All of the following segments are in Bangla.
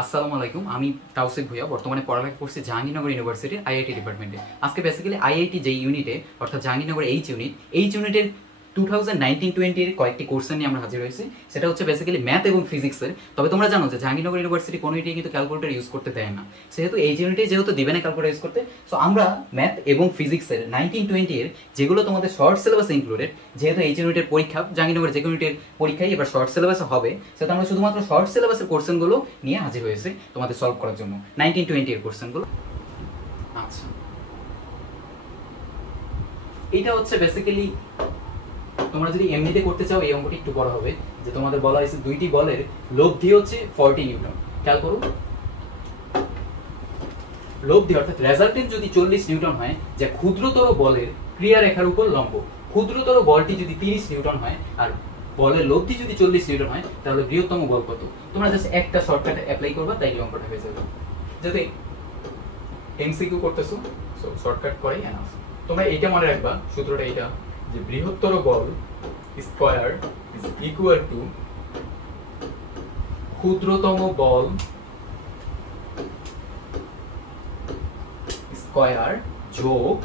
আসসালামু আলাইকুম। আমি তাওসিফ ভুঁইয়া বর্তমানে পড়ালেখা করছি জাহাঙ্গীরনগর ইউনিভার্সিটির আইআইটি ডিপার্টমেন্টে। আজকে বেসিক্যালি আইআইটি যে ইউনিটে অর্থাৎ জাহাঙ্গীরনগর এইচ ইউনিটের 2019-20 কয়েকটি কোর্সের নিয়ে আমরা হাজির হয়েছি। সেটা হচ্ছে বেসিক্যালি ম্যাথ এবং ফিজিক্সের। তবে তোমরা জানো যে জাহাঙ্গীরনগর ইউনিভার্সিটি কোনো ইউনিটে কিন্তু ক্যালকুলেটর ইউজ করতে দেয় না, সেহেতু এই ইউনিটে যেহেতু দিবে না ক্যালকুলেটর ইউজ করতে, সো আমরা ম্যাথ এবং ফিজিক্সের 19-20 এর যেগুলো তোমাদের শর্ট সিলেবাসে ইনক্লুডেড, যেহেতু এই ইউনিটের পরীক্ষা জাহাঙ্গীরনগর যে ইউনিটের পরীক্ষায় এবার শর্ট সিলেবাসে হবে, সেটা আমরা শুধুমাত্র শর্ট সিলেবাসের কোর্সেনগুলো নিয়ে হাজির হয়েছি তোমাদের সলভ করার জন্য 19-20 এর কোর্সেনগুলো। আচ্ছা, এটা হচ্ছে বেসিক্যালি তোমরা যদি এমনিতে করতে চাও এই অঙ্কটি একটু বড় হবে, যে তোমাদের বলা হয়েছে দুইটি বলের লব্ধি হচ্ছে 40 নিউটন। খেয়াল করো, লব্ধি অর্থাৎ রেজাল্টেন্ট যদি 40 নিউটন হয়, যে ক্ষুদ্রতর বলের ক্রিয়ারেখার উপর লম্ব, ক্ষুদ্রতর বলটি যদি 30 নিউটন হয় আর বলের লব্ধি যদি 40 নিউটন হয়, তাহলে বৃহত্তম বল কত? তোমরা জাস্ট একটা শর্টকাট অ্যাপ্লাই করবা, তাই অঙ্কটা হয়ে যাবে। যদি এমসিকিউ করতেছো, সো শর্টকাট করাই এনাফ। তোমরা এইটা মনে রাখবা, সূত্রটা এইটা, যে বৃহত্তর বল স্কয়ার ইজ ইকুয়াল টু ক্ষুদ্রতম বল স্কয়ার যোগ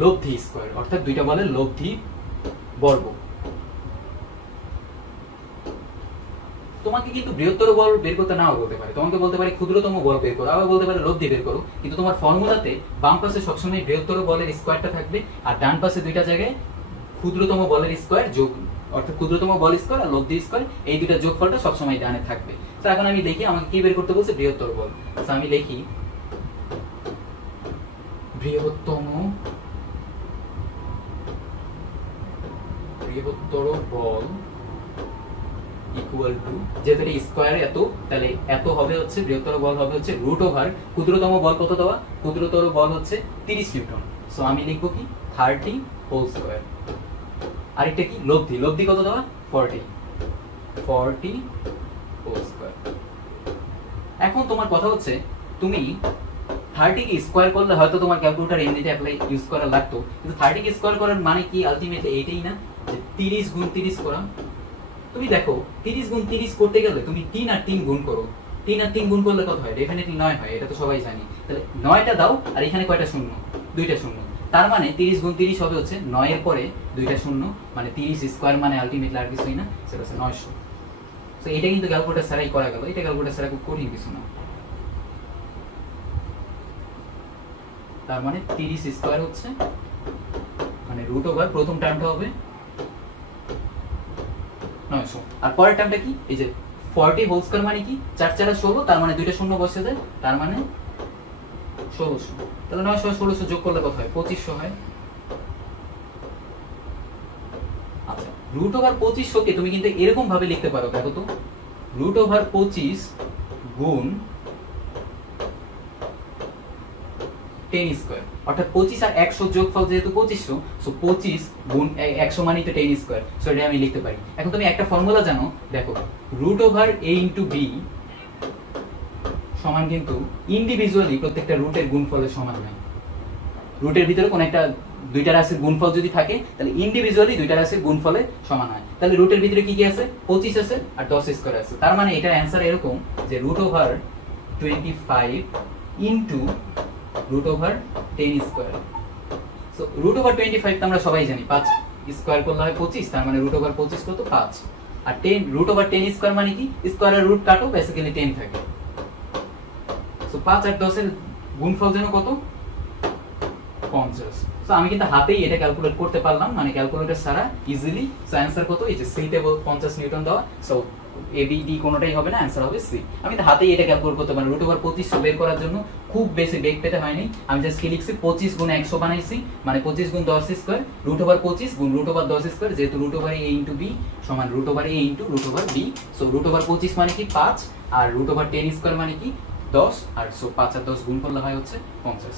লব্ধি স্কয়ার, অর্থাৎ দুইটা বলের লব্ধি বর্গ। তোমাকে কিন্তু বৃহত্তর বল বের করতে নাও বলতে পারে, তোমাকে বলতে পারে ক্ষুদ্রতম বল বের করো, আবার বলতে পারে লব্ধি বের করো, কিন্তু তোমার ফর্মুলাতে বাম পাশে সবসময় বৃহত্তর বলের স্কয়ারটা থাকবে আর ডান পাশে দুইটা জায়গায় ক্ষুদ্রতম বলের স্কয়ার যোগ, অর্থাৎ ক্ষুদ্রতম বল স্কয়ার আর লব্ধি স্কয়ার, এই দুইটা যোগফলটা সবসময় ডানে থাকবে। তো এখন আমি দেখি আমাকে কি বের করতে বলছে, বৃহত্তর বল। তো আমি লিখি বৃহত্তর বল ইকুয়াল টু, যেহেতু এটা স্কয়ার এত, তাহলে এত হবে হচ্ছে বৃহত্তর বল হবে হচ্ছে রুট ওভার ক্ষুদ্রতম বল কত দেওয়া, ক্ষুদ্রতর বল হচ্ছে 30 নিউটন। সো আমি লিখবো কি 30 হোল স্কয়ার। আরেকটা কি লব্ধি, লব্ধি কত দেওয়া 40 হোল স্কয়ার। এখন তোমার কথা হচ্ছে তুমি 30 কে স্কয়ার করলে হয়তো তোমার ক্যালকুলেটর এমনিতে অ্যাপ্লাই ইউজ করা লাগতো, কিন্তু 30 কে স্কয়ার করার মানে কি আলটিমেটলি এইটাই না, যে 30 গুণ 30 করা। তুমি দেখো 30 গুণ 30 করতে গেলে তুমি 3 আর 3 গুণ করো, 3 আর 3 গুণ করলে কত হয়? ডেফিনেটলি 9 হয়, এটা তো সবাই জানি। তাহলে 9টা দাও, আর এখানে কয়টা শূন্য? 2টা শূন্য। তার মানে 30 গুণ 30 হবে হচ্ছে 9 এর পরে 2টা শূন্য, মানে 30 স্কয়ার মানে আলটিমেটলি আর কিছুই না, সেটা হচ্ছে 900। তো এটা কিন্তু ক্যালকুলেটর ছাড়াই করা গেল, এটা ক্যালকুলেটর ছাড়া খুব কঠিন কিছু না। তার মানে 30 স্কয়ার হচ্ছে, মানে রুট ওভার প্রথম টার্মটা হবে 900, আর পরের টার্মটা কি? এই যে 40 হোল স্কয়ার মানে কি 4 4 16, তার মানে দুইটা শূন্য বসে যায়, তার মানে 1600। তাহলে 900 আর 1600 যোগ করলে কত হয়? 2500 হয়। আচ্ছা, রুট ওভার 2500 কে তুমি কিন্তু এরকম ভাবে লিখতে পারো, দেখো তো, রুট ওভার 25 গুণ 10 স্কয়ার, অর্থাৎ 25 আর 100 যোগফল যেহেতু 2500, সো 25 গুণ 100 মানে তো 10 স্কয়ার, সো এটা আমি লিখতে পারি। এখন তুমি একটা ফর্মুলা জানো, দেখো root over a into b সমান কিন্তু ইন্ডিভিজুয়ালি প্রত্যেকটা রুটের গুণফলের সমান নয়। রুটের ভিতরে কোন একটা দুইটা রাশির গুণফল যদি থাকে, তাহলে ইন্ডিভিজুয়ালি দুইটা রাশির গুণফলে সমান হয়। তাহলে রুটের ভিতরে কি কি আছে? 25 আছে আর 10 স্কয়ার আছে। তার মানে এটার অ্যানসার এরকম, যে root over 25 into root over 10 square. So root over 25 তো আমরা সবাই জানি 5 স্কয়ার করলে হয় 25, তার মানে রুট ওভার 25 কত? 5। আর 10 রুট ওভার 10 স্কয়ার মানে কি? স্কয়ারের রুট কাটো, বেসিক্যালি 10 থাকে। সো 5 আর 10 এর গুণফল যেন কত? 50। সো আমি কিন্তু হাতেই এটা ক্যালকুলেট করতে পারলাম, মানে ক্যালকুলেটর ছাড়া ইজিলি। সো অ্যানসার কত? এই যে সি তে 50 নিউটন দেওয়া, সো এ বি ডি কোনোটাই হবে না, অ্যানসার হবে সি। আমি তো হাতেই এটা ক্যালকুলেট করতে পারি। রুট ওভার 2500 বের করার জন্য খুব বেশি বেগ পেতে হয়নি, আমি জাস্ট কি লিখছি 25 গুণ 100 বানাইছি, মানে 25 গুণ 10 স্কয়ার, রুট ওভার 25 গুণ রুট ওভার 10 স্কয়ার, যেহেতু root over a into b সমান root over a into root over b। So root over 25 মানে কি 5, আর রুট ওভার 10 স্কয়ার মানে কি 10, আর সো 5 আর 10 গুণ করলে হয় হচ্ছে 50।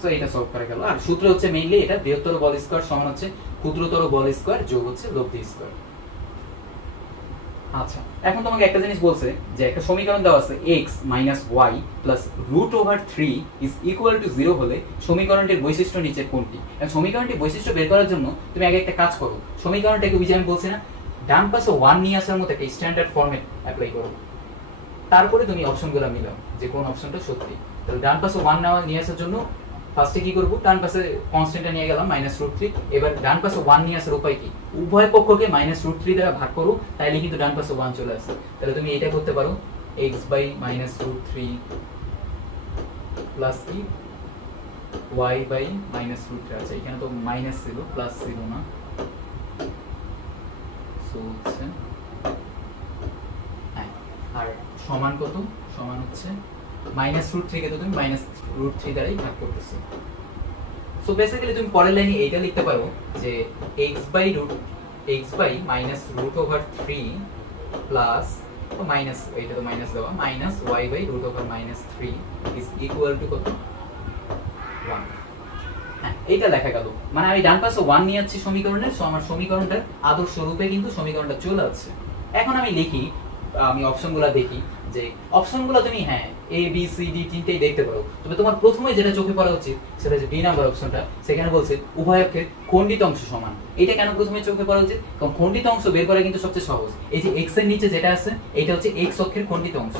সো এটা সলভ করা গেল। আর সূত্র হচ্ছে মেইনলি এটা, বৃহত্তর বল স্কয়ার সমান হচ্ছে ক্ষুদ্রতর বল স্কয়ার যোগ হচ্ছে লব্ধি স্কয়ার। আচ্ছা, এখন তোমাকে একটা জিনিস বলছে, যে একটা সমীকরণ দেওয়া আছে x minus y plus root over 3 is equal to 0 হলে সমীকরণটির বৈশিষ্ট্য নিচে কোনটি? সমীকরণটির বৈশিষ্ট্য বের করার জন্য তুমি আগে একটা কাজ করো, সমীকরণটাকে বুঝে আমি বলছি না, ডান পাশে 1 নিয়ে আসার মতো একটা স্ট্যান্ডার্ড ফরম্যাট অ্যাপ্লাই করো। তারপরে তুমি অপশনগুলো মিলাও যে কোন অপশনটা সত্যি। তাহলে ডান পাশে 1 নিয়ে আসার জন্য ফার্স্টে কি করব, ডান পাশে কনস্ট্যান্টটা নিয়ে গেলাম -√3। এবার ডান পাশে 1 নিয়ে আসার উপায় কি, উভয় পক্ষকে -√3 দ্বারা ভাগ করো, তাইলে কিন্তু ডান পাশে 1 চলে আসে। তাহলে তুমি এটা করতে পারো x বাই -√3 প্লাস কি y বাই -√3। আচ্ছা এখানে তো মাইনাস ছিল, প্লাস ছিল না, সো হচ্ছে হ্যাঁ, আর সমান কত, সমান হচ্ছে -√3 কে তো তুমি -√3 দ্বারাই ভাগ করতেছো। সো বেসিক্যালি তুমি পরের লাইনে এইটা লিখতে পারো যে x বাই -√3 প্লাস তো মাইনাস, এইটা তো মাইনাস দেওয়া, minus y by √3 is equal to কত, 1। হ্যাঁ এইটা লেখা গেল, মানে আমি ডান পাশে 1 নিয়ে যাচ্ছি সমীকরণে, সো আমার সমীকরণটার আদর্শ রূপে কিন্তু সমীকরণটা চলে আসছে। এখন আমি লিখি, আমি অপশনগুলো দেখি, যে অপশনগুলো তুমি হ্যাঁ এ বি সি ডি তিনটেই দেখতে পারো, তবে তোমার প্রথমে যেটা চোখে পড়া উচিত সেটা হচ্ছে ডি নাম্বার অপশনটা। সেখানে বলছে উভয় অক্ষের খণ্ডিত অংশ সমান। এটা কেন প্রথমে চোখে পড়া উচিত, কারণ খণ্ডিত অংশ বের করা কিন্তু সবচেয়ে সহজ। এই যে এক্স এর নিচে যেটা আছে এটা হচ্ছে এক্স অক্ষের খণ্ডিত অংশ,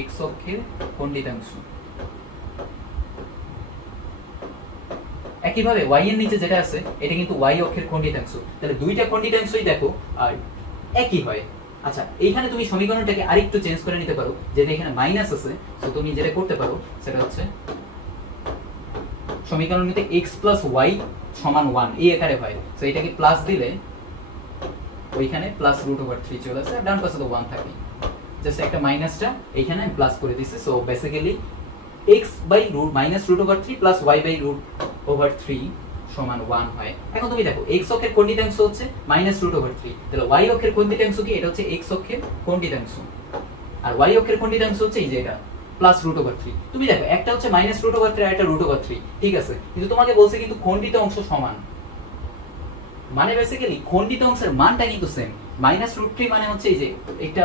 এক্স অক্ষের খণ্ডিতাংশ। একইভাবে y এর নিচে যেটা আছে এটা কিন্তু y অক্ষের খণ্ডিতাংশ। তাহলে দুইটা খণ্ডিতাংশই দেখো আর একই হয়। আচ্ছা এইখানে তুমি সমীকরণটাকে আরেকটু চেঞ্জ করে নিতে পারো, যেটা এখানে মাইনাস আছে, তো তুমি যেটা করতে পারো সেটা হচ্ছে সমীকরণটিতে x প্লাস y সমান 1 এই আকারে হয়, তো এটাকে প্লাস দিলে ওইখানে প্লাস √3 চলে আসে, আর ডান পাশে তো 1 থাকে, জাস্ট একটা মাইনাসটা এখানে আমি প্লাস করে দিছি। So basically x by -√3 plus y by √3 সমান 1 হয়। এখন তুমি দেখো x অক্ষের খণ্ডিতাংশ হচ্ছে -√3, তাহলে y অক্ষের খণ্ডিতাংশ কি, এটা হচ্ছে x অক্ষের খণ্ডিতাংশ, আর y অক্ষের খণ্ডিতাংশ হচ্ছে এই যে এটা +√3। তুমি দেখো একটা হচ্ছে -√3 আর একটা √3, ঠিক আছে, কিন্তু তোমাকে বলছে কিন্তু খণ্ডিত অংশ সমান, মানে বেসিক্যালি খণ্ডিত অংশের মানটা কিন্তু সেম। -√3 মানে হচ্ছে এই যে একটা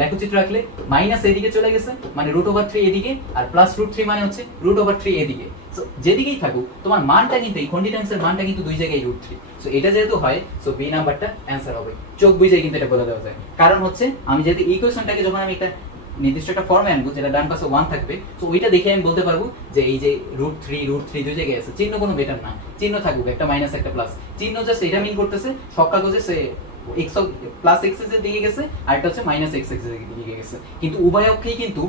লেখচিত্র রাখলে মাইনাস এদিকে চলে গেছে মানে √3 এদিকে, আর +√3 মানে হচ্ছে √3 এদিকে। সো যেদিকেই থাকুক তোমার মানটা কিন্তু এই খণ্ডিতাংশের মানটা কিন্তু দুই জায়গায় √3। সো এটা যেহেতু হয়, সো বি নাম্বারটা অ্যানসার হবে। চোখ বুঝে কিন্তু এটা বলে দেওয়া যায়, কারণ হচ্ছে আমি যেহেতু ইকুয়েশনটাকে যখন আমি একটা নির্দিষ্ট একটা ফর্মে আনবো যেটা ডান পাশে 1 থাকবে, তো ওইটা দেখে আমি বলতে পারবো যে এই যে √3 দুই জায়গায় আছে, চিহ্ন কোনো বেটার না, চিহ্ন থাকুক একটা মাইনাস একটা প্লাস, চিহ্ন জাস্ট এটা মিন করতেছে সব কাগজে সে x প্লাস x এর দিকে গেছে আর এটা হচ্ছে মাইনাস x এর দিকে গেছে, কিন্তু উভয় অক্ষেই কিন্তু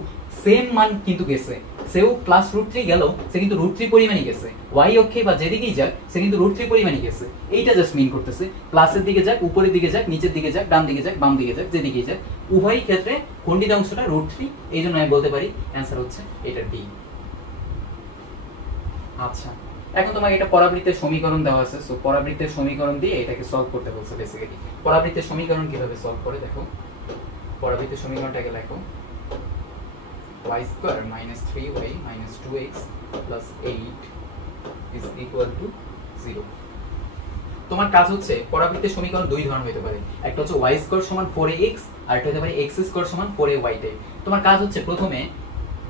সেম মান কিন্তু গেছে। সেও +√3 গেল, সে কিন্তু √3 পরিমাণই গেছে, y অক্ষে বা যেদিকেই যাক সে কিন্তু √3 পরিমাণই গেছে। এইটা জাস্ট মিন করতেছে প্লাসের দিকে যাক, উপরের দিকে যাক, নিচের দিকে যাক, ডান দিকে যাক, বাম দিকে যাক, যেদিকেই যাক উভয় ক্ষেত্রে খণ্ডিত অংশটা √3, এই জন্য আমি বলতে পারি অ্যানসার হচ্ছে এটা ডি। আচ্ছা এখন তোমাকে এটা পরাবৃত্তের সমীকরণ দেওয়া আছে, সো পরাবৃত্তের সমীকরণ দিয়ে এটাকে সলভ করতে বলছে। বেসিক্যালি পরাবৃত্তের সমীকরণ কিভাবে সলভ করে দেখো, পরাবৃত্তের সমীকরণটাকে লেখো y square -3y - 2x + 8 is equal to 0। তোমার কাজ হচ্ছে পরাবৃত্তের সমীকরণ দুই ধরনের হতে পারে, একটা হচ্ছে y স্কয়ার সমান 4ax আর একটা হতে পারে x স্কয়ার সমান 4ay টাইপ। তোমার কাজ হচ্ছে প্রথমে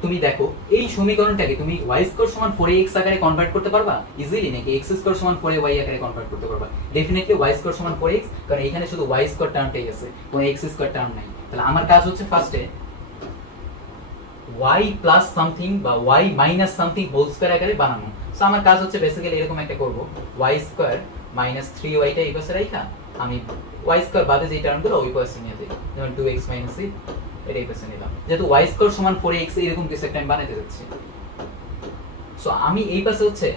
তুমি দেখো এই সমীকরণটাকে তুমি y স্কয়ার সমান 4ax আকারে কনভার্ট করতে পারবা ইজিলি, নাকি x স্কয়ার সমান 4ay আকারে কনভার্ট করতে পারবা। ডেফিনেটলি y স্কয়ার সমান 4x, কারণ এখানে শুধু y স্কয়ার টার্মটাই আছে, কোনো x স্কয়ার টার্ম নাই। তাহলে আমার কাজ হচ্ছে ফার্স্টে y প্লাস সামথিং বা y minus something whole square আকারে বানানো। সো আমার কাজ হচ্ছে বেসিক্যালি এরকম একটা করব, y স্কয়ার -3y টা এই পাশে রাখা আমি y স্কয়ার বাদে যে টার্মগুলো ওই পাশে নিয়ে যাই, যেমন 2x - 8 এটা এই পাশে নিলাম, যেহেতু y স্কয়ার সমান 4x এরকম কিছু একটা আমি বানাতে যাচ্ছি। সো আমি এই পাশে হচ্ছে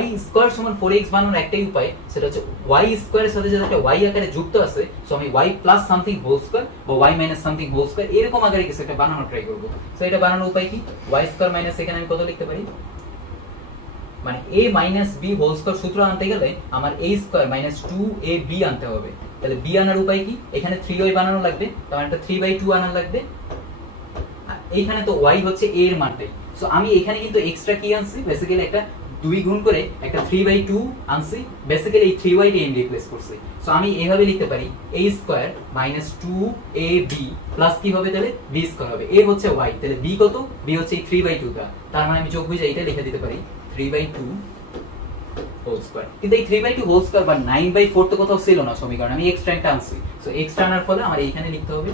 y স্কয়ার সমান 4x বানানোর একটাই উপায়, সেটা হচ্ছে y স্কয়ারের সাথে যদি একটা y আকারে যুক্ত আছে, সো আমি y plus something whole square বা y minus something whole square এরকম আকারে কিছু একটা বানানোর ট্রাই করব। সো এটা বানানোর উপায় কি, y স্কয়ার মাইনাস এখানে আমি কত লিখতে পারি, মানে a minus b whole square সূত্র আনতে গেলে আমার a স্কয়ার মাইনাস 2ab আনতে হবে। তাহলে b আনার উপায় কি, এখানে 3y বানানো লাগবে, তার মানে 3/2 আনা লাগবে, এইখানে তো y হচ্ছে a এর মানটাই। সো আমি এখানে কিন্তু এক্সট্রা কি আনছি, বেসিক্যালি একটা 2 গুণ করে একটা 3/2 আনছি, বেসিক্যালি এই 3y কে আমি রিপ্লেস করছি। সো আমি এইভাবে লিখতে পারি a square minus 2ab plus কি হবে, তাহলে b স্কয়ার হবে, a হচ্ছে y, তাহলে b কত, b হচ্ছে এই 3/2 টা, তার মানে আমি যোগ বুঝে এটা লিখে দিতে পারি 3/2 হোল স্কয়ার। কিন্তু এই 3/2 হোল স্কয়ার বা 9/4 তো কোথাও ছিল না সমীকরণ, আমি এক্সট্রা একটা আনছি। সো এক্সট্রা আনার ফলে আমার এইখানে লিখতে হবে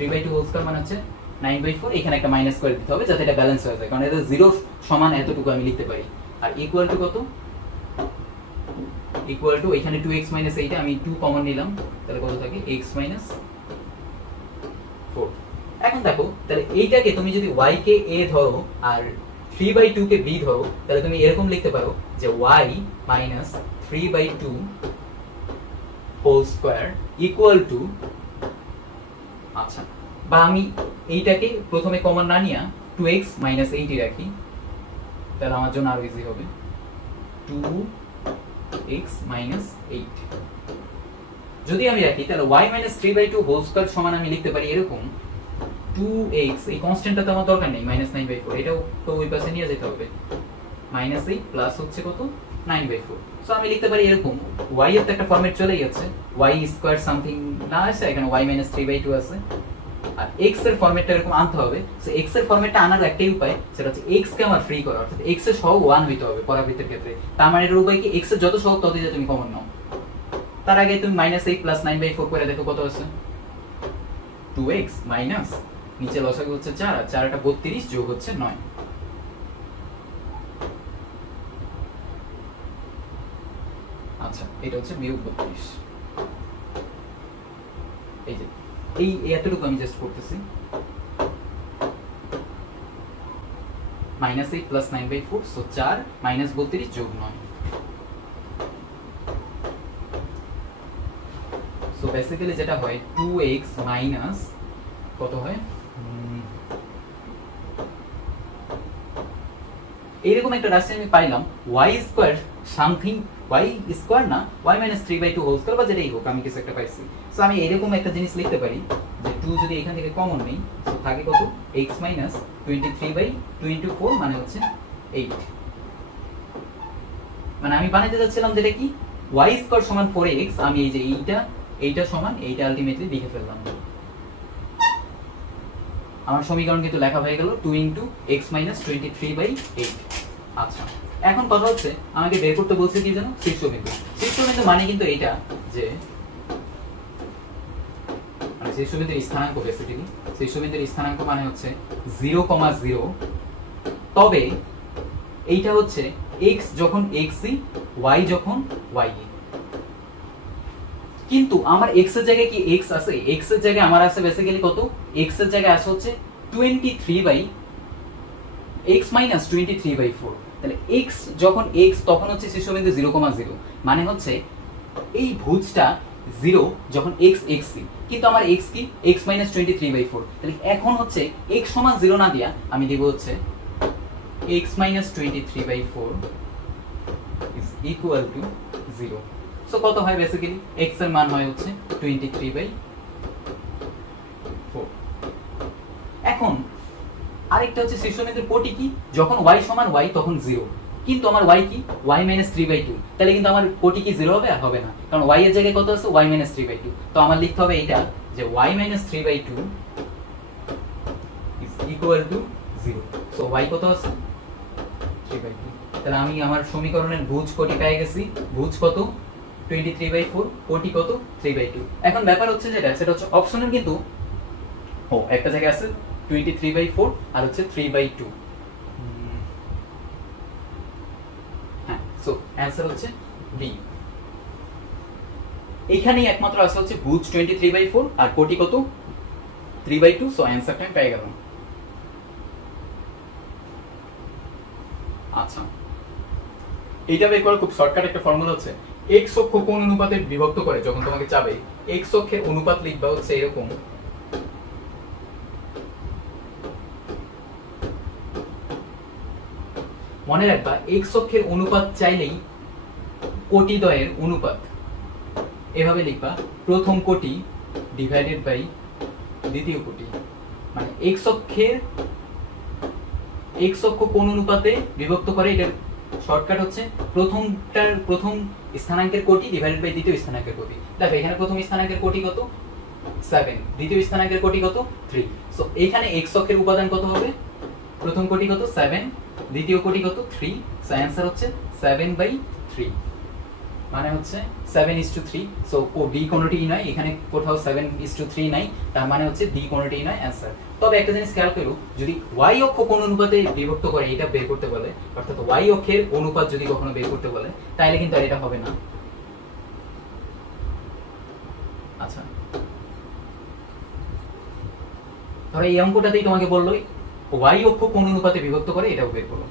3/2 হোল স্কয়ার মানে হচ্ছে 9/4, এখানে একটা মাইনাস করে দিতে হবে যাতে এটা ব্যালেন্স হয়ে যায়, কারণ এটা 0 সমান এতটুকু আমি লিখতে পারি। আর ইকুয়াল টু কত, ইকুয়াল টু এখানে 2x - 8 আমি 2 কমন নিলাম, তাহলে কত থাকে x - 4। এখন দেখো তাহলে এইটাকে তুমি যদি y কে a ধরো আর 3/2 কে b ধরো, তাহলে তুমি এরকম লিখতে পারো যে y - 3/2 whole square equal to, আচ্ছা বা আমি এইটাকে প্রথমে কমন না নিয়া 2x - 8 রাখি, তাহলে আমার জন্য আরো ইজি হবে 2x - 8 যদি আমি রাখি, তাহলে y - 3/2 হোল স্কয়ার সমান আমি লিখতে পারি এরকম 2x, এই কনস্ট্যান্টটা তো আমার দরকার নেই, -9/4, এটাও তো ওই পাশে নিয়ে যেতে হবে, -8 প্লাস হচ্ছে কত 9/4। সো আমি লিখতে পারি এরকম, y এর তো একটা ফরম্যাট চলেই আছে, y স্কয়ার সামথিং না আছে, এখানে y - 3/2 আছে, আর x এর ফরম্যাটটা এরকম আনতে হবে। সো x এর ফরম্যাটটা আনার একটাই উপায়, সেটা হচ্ছে x কে আমার ফ্রি করা, অর্থাৎ x এর সহগ 1 হইতে হবে পরাবৃত্তের ক্ষেত্রে। তার মানে এর উপায় কি, x এর যত সহগ ততই তুমি কমন নাও। তার আগে তুমি -8 প্লাস 9/4 করে দেখো কত আছে, 2x মাইনাস নিচে লসাগু হচ্ছে 4, আর 4 টা 32 যোগ হচ্ছে 9। আচ্ছা এটা হচ্ছে -32। এই যে এই এতটুকু আমি জাস্ট করতেছি, -8 প্লাস 9/4, সো 4 - 32 যোগ 9। সো বেসিক্যালি যেটা হয় 2x মাইনাস কত হয়, এইরকম একটা রাশি আমি পাইলাম y square something, y square না y - 3/2 হোল স্কয়ার বা যেটাই হোক, আমি কিছু একটা পাইছি। সো আমি এরকম একটা জিনিস লিখতে পারি যে 2 যদি এখান থেকে কমন নেই, সো থাকে কত x - 23/2 * 4 মানে হচ্ছে 8। মানে আমি বানাইতে যাচ্ছিলাম যেটা কি y স্কয়ার সমান 4x, আমি এই যে এইটা সমান এইটা আলটিমেটলি লিখে ফেললাম। আমার সমীকরণ কিন্তু লেখা হয়ে গেল 2 * x - 23/8। আচ্ছা এখন কথা হচ্ছে আমাকে বের করতে বলছে কি জানো, শীর্ষবিন্দু। শীর্ষবিন্দু মানে কিন্তু এইটা যে মানে শীর্ষবিন্দুর স্থানাঙ্ক, বেসিক্যালি শীর্ষবিন্দুর স্থানাঙ্ক মানে হচ্ছে 0,0, তবে এইটা হচ্ছে x যখন xe, y যখন ye। কিন্তু আমার x এর জায়গায় কি x আছে, x এর জায়গায় আমার আছে বেসিক্যালি কত, x এর জায়গায় আছে হচ্ছে 23/4। তাহলে x যখন x তখন হচ্ছে শীর্ষবিন্দু 0,0, মানে হচ্ছে এই ভুজটা 0 যখন x xc, কিন্তু আমার x কি x - 23/4। তাহলে এখন হচ্ছে x সমান 0 না দিয়া আমি দেব হচ্ছে x - 23/4 is equal to 0। So কত হয় বেসিক্যালি, x এর মান হয় হচ্ছে 23/4। এখন আরেকটা হচ্ছে শীর্ষবিন্দুর কোটি কি, যখন y সমান y তখন 0, কিন্তু আমার y কি y - 3/2, তাহলে কিন্তু আমার কোটি কি 0 হবে, আর হবে না, কারণ y এর জায়গায় কত আছে y - 3/2। তো আমার লিখতে হবে এইটা যে y - 3/2 is equal to 0। So y কত আছে 3/2। তাহলে আমি আমার সমীকরণের ভুজ কোটি পেয়ে গেছি, ভুজ কত 23/4, কোটি কত 3/2। এখন ব্যাপার হচ্ছে যেটা সেটা হচ্ছে অপশনের কিন্তু একটা জায়গায় আছে 23/4 আর হচ্ছে 3/2। হ্যাঁ, সো অ্যানসার হচ্ছে বি। এইখানেই একমাত্র আছে হচ্ছে ভুজ 23/4 আর কোটি কত 3/2। সো অ্যানসারটা আমি পেয়ে গেলাম। আচ্ছা এইটা বের করার খুব শর্টকাট একটা ফর্মুলা হচ্ছে, x অক্ষ কোন অনুপাতে বিভক্ত করে, যখন তোমাকে চাবে x অক্ষের অনুপাত লিখবা হচ্ছে এরকম, মনে রাখবা x অক্ষের অনুপাত চাইলেই কোটিদ্বয়ের অনুপাত, এভাবে লিখবা প্রথম কোটি ডিভাইডেড বাই দ্বিতীয় কোটি। মানে x অক্ষ কোন অনুপাতে বিভক্ত করে, এটার শর্টকাট হচ্ছে প্রথম স্থানাঙ্কের কোটি ডিভাইডেড বাই দ্বিতীয় স্থানাঙ্কের কোটি। দেখো এখানে প্রথম স্থানাঙ্কের কোটি কত 7, দ্বিতীয় স্থানাঙ্কের কোটি কত 3। সো এখানে x অক্ষের উপাদান কত হবে, প্রথম কোটি কত 7, দ্বিতীয় কোটি কত 3। সো অ্যানসার হচ্ছে 7/3। মানে হচ্ছে 7:3। সো ডি কোনোটিই নয়, এখানে কোথাও 7:3 নাই, তার মানে হচ্ছে ডি কোনোটিই নয় অ্যান্সার। তবে একটা জিনিস খেয়াল করো, যদি ওয়াই অক্ষ কোন অনুপাতে বিভক্ত করে এটা বের করতে বলে, অর্থাৎ ওয়াই অক্ষের অনুপাত যদি কখনো বের করতে বলে, তাহলে কিন্তু আর এটা হবে না। আচ্ছা, ধরো এই অঙ্কটাতেই তোমাকে বললো ওয়াই অক্ষ কোন অনুপাতে বিভক্ত করে এটাও বের করো,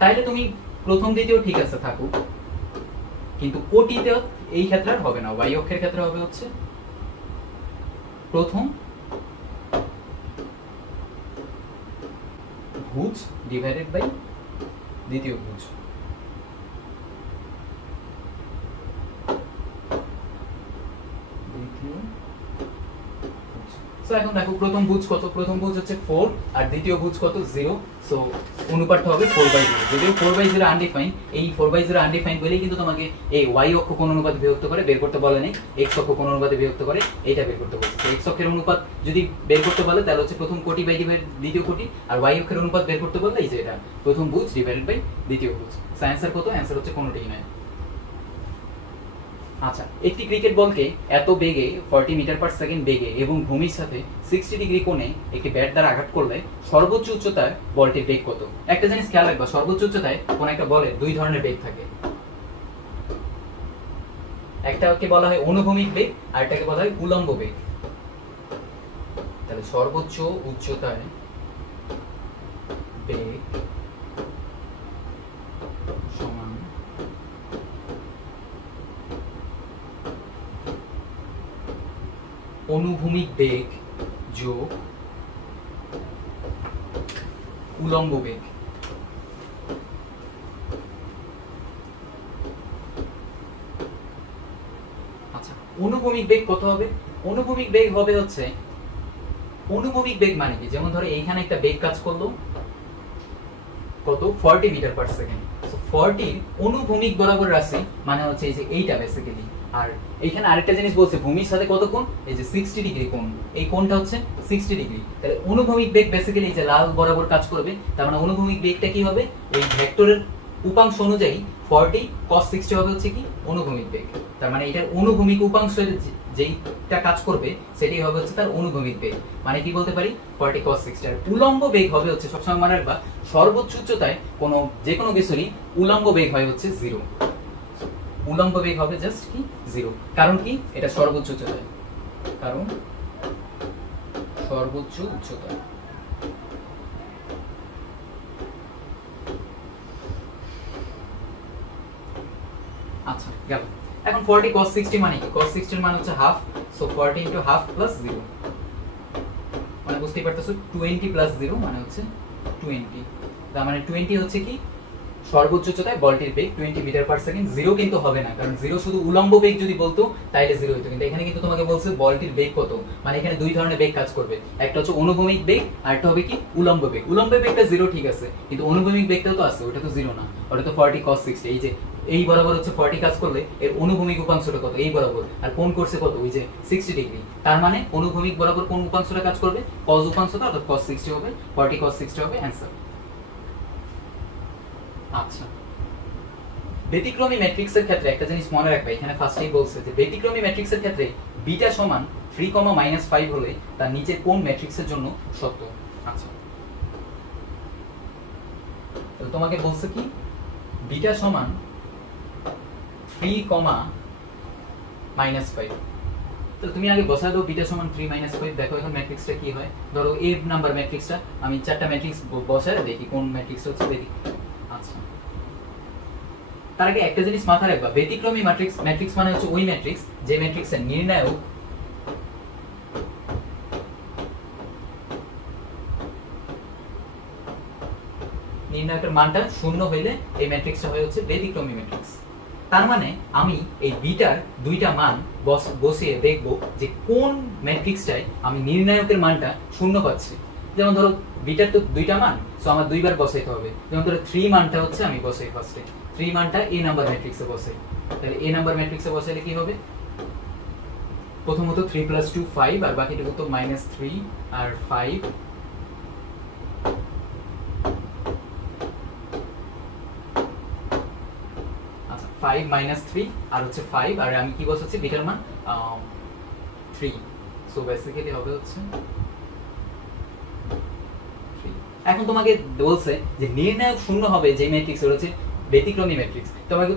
তাইলে তুমি প্রথম দ্বিতীয় ঠিক আছে থাকুক, কিন্তু কোটিতে এই ক্ষেত্রে আর হবে না। ওয়াই অক্ষের ক্ষেত্রে হবে হচ্ছে প্রথম ভুজ ডিভাইডেড বাই দ্বিতীয় ভুজ। সো এখন দেখো প্রথম ভুজ কত, প্রথম ভুজ হচ্ছে 4 আর দ্বিতীয় ভুজ কত 0। সো অনুপাতটা হবে 4/0। যদিও 4/0 আনডিফাইন, এই 4/0 আনডিফাইন বলেই কিন্তু তোমাকে এই ওয়াই অক্ষ কোন অনুপাতে বিভক্ত করে বের করতে বলে নাই, এক্স অক্ষ কোন অনুপাতে বিভক্ত করে এটা বের করতে বলছে। তো এক্স অক্ষের অনুপাত যদি বের করতে বলে তাহলে হচ্ছে প্রথম কোটি বাই দ্বিতীয় কোটি, আর ওয়াই অক্ষের অনুপাত বের করতে বললে এই যে এটা প্রথম ভুজ ডিভাইডেড বাই দ্বিতীয় ভুজ। সো অ্যানসার কত? অ্যানসার হচ্ছে কোনোটাই নয়। আচ্ছা, একটি ক্রিকেট বলকে এত বেগে 40 মিটার পার সেকেন্ড বেগে এবং ভূমির সাথে 60 ডিগ্রি কোণে একটি ব্যাট দ্বারা আঘাত করলে সর্বোচ্চ উচ্চতায় বলটির বেগ কত? একটা জিনিস খেয়াল রাখবা, সর্বোচ্চ উচ্চতায় কোন একটা বলের দুই ধরনের বেগ থাকে, একটাকে বলা হয় অনুভূমিক বেগ আর একটাকে বলা হয় উলম্ব বেগ। তাহলে সর্বোচ্চ উচ্চতায় বেগ সমান অনুভূমিক বেগ যোগ উলম্ব বেগ। আচ্ছা, অনুভূমিক বেগ কত হবে? অনুভূমিক বেগ হবে হচ্ছে, অনুভূমিক বেগ মানে কি, যেমন ধরো এইখানে একটা বেগ কাজ করলো কত 40 মিটার পার সেকেন্ড। সো 40 অনুভূমিক বরাবর রাশি মানে হচ্ছে এই যে এইটা বেসিক্যালি। আর এইখানে আরেকটা জিনিস বলছে ভূমির সাথে কত কোণ, এই যে 60 ডিগ্রি কোণ, এই কোণটা হচ্ছে 60 ডিগ্রি। তাহলে অনুভূমিক বেগ বেসিক্যালি এই যে লাল বরাবর কাজ করবে, তার মানে অনুভূমিক বেগটা কি হবে, এই ভেক্টরের উপাংশ অনুযায়ী 40 cos 60 হবে হচ্ছে কি অনুভূমিক বেগ। তার মানে এটার অনুভূমিক উপাংশের যেইটা কাজ করবে সেটাই হবে হচ্ছে তার অনুভূমিক বেগ। মানে কি বলতে পারি 40 cos 60। আর উলম্ব বেগ হবে হচ্ছে, সবসময় মনে রাখবা সর্বোচ্চ উচ্চতায় যে কোনো কিছুরই উলম্ব বেগ হয় হচ্ছে 0। উলম্ব বেগ হবে জাস্ট কি 0। কারণ কি, এটা সর্বোচ্চ উচ্চতায়, কারণ সর্বোচ্চ উচ্চতায়। আচ্ছা গেল। এখন 40 cos 60 মানে কি, cos 60 এর মান হচ্ছে half. So 40 into half plus 0, মানে বুঝতেই পারতেছো 20 প্লাস 0 মানে হচ্ছে 20। তার মানে 20 হচ্ছে কি সর্বোচ্চ উচ্চতায় বলটির বেগ 20 মিটার পার সেকেন্ড। 0 কিন্তু হবে না, কারণ 0 শুধু উলম্ব বেগ যদি বলতো তাইলে 0 হতো, কিন্তু এখানে কিন্তু তোমাকে বলছে বলটির বেগ কত, মানে এখানে দুই ধরনের বেগ কাজ করবে, একটা হচ্ছে অনুভূমিক বেগ আর একটা হবে কি উলম্ব বেগ। উলম্ব বেগটা 0 ঠিক আছে, কিন্তু অনুভূমিক বেগটাও তো আছে, ওটা তো 0 না, ওটা তো 40 cos 60। এই যে এই বরাবর হচ্ছে 40 কাজ করলে এর অনুভূমিক উপাংশটা কত, এই বরাবর, আর কোণ করছে কত, ওই যে 60 ডিগ্রি। তার মানে অনুভূমিক বরাবর কোন উপাংশটা কাজ করবে, cos উপাংশটা, অর্থাৎ cos 60 হবে, 40 cos 60 হবে অ্যানসার। আচ্ছা, ব্যতিক্রমী ম্যাট্রিক্সের ক্ষেত্রে একটা জিনিস মনে রাখবে, এখানে ফার্স্টেই বলছে যে ব্যতিক্রমী ম্যাট্রিক্সের ক্ষেত্রে বিটা সমান 3, -5 হলে তার নিচে কোন ম্যাট্রিক্সের জন্য সত্য। আচ্ছা, তো তোমাকে বলছে কি বিটা সমান 3, -5। তো তুমি আগে বসায় দাও বিটা সমান 3, -5, দেখো এখন ম্যাট্রিক্সটা কি হয়। ধরো এ নাম্বার ম্যাট্রিক্সটা, আমি 4টা ম্যাট্রিক্স বসায় দেখি কোন ম্যাট্রিক্সটা হচ্ছে দেখি। আচ্ছা, তার আগে একটা জিনিস মাথায় রাখবা, ব্যতিক্রমী ম্যাট্রিক্স মানে হচ্ছে ওই ম্যাট্রিক্স যে ম্যাট্রিক্সের নির্ণায়কের মানটা 0 হইলে এই ম্যাট্রিক্সটা হয় হচ্ছে ব্যতিক্রমী ম্যাট্রিক্স। তার মানে আমি এই বিটার দুইটা মান বসিয়ে দেখব যে কোন ম্যাট্রিক্সটায় আমি নির্ণায়কের মানটা 0 পাচ্ছি। যেমন ধরো বিটার তো দুইটা মান, সো আমার দুইবার বসাইতে হবে। যেমন ধরো 3 মানটা হচ্ছে আমি বসাই ফার্স্টে, 3 মানটা এ নাম্বার ম্যাট্রিক্সে বসাই। তাহলে এ নাম্বার ম্যাট্রিক্সে বসাইলে কি হবে, প্রথমত 3 + 2 5, আর বাকিটুকু তো -3 আর 5। আচ্ছা, 5 মাইনাস 3 আর হচ্ছে 5 আর আমি কি বসাচ্ছি বিটার মান 3, সো বেসিক্যালি হবে হচ্ছে 3। এখন তোমাকে বলছে যে নির্ণায়ক শূন্য হবে যে ম্যাট্রিক্স হচ্ছে ব্যতিক্রমী ম্যাট্রিক্স,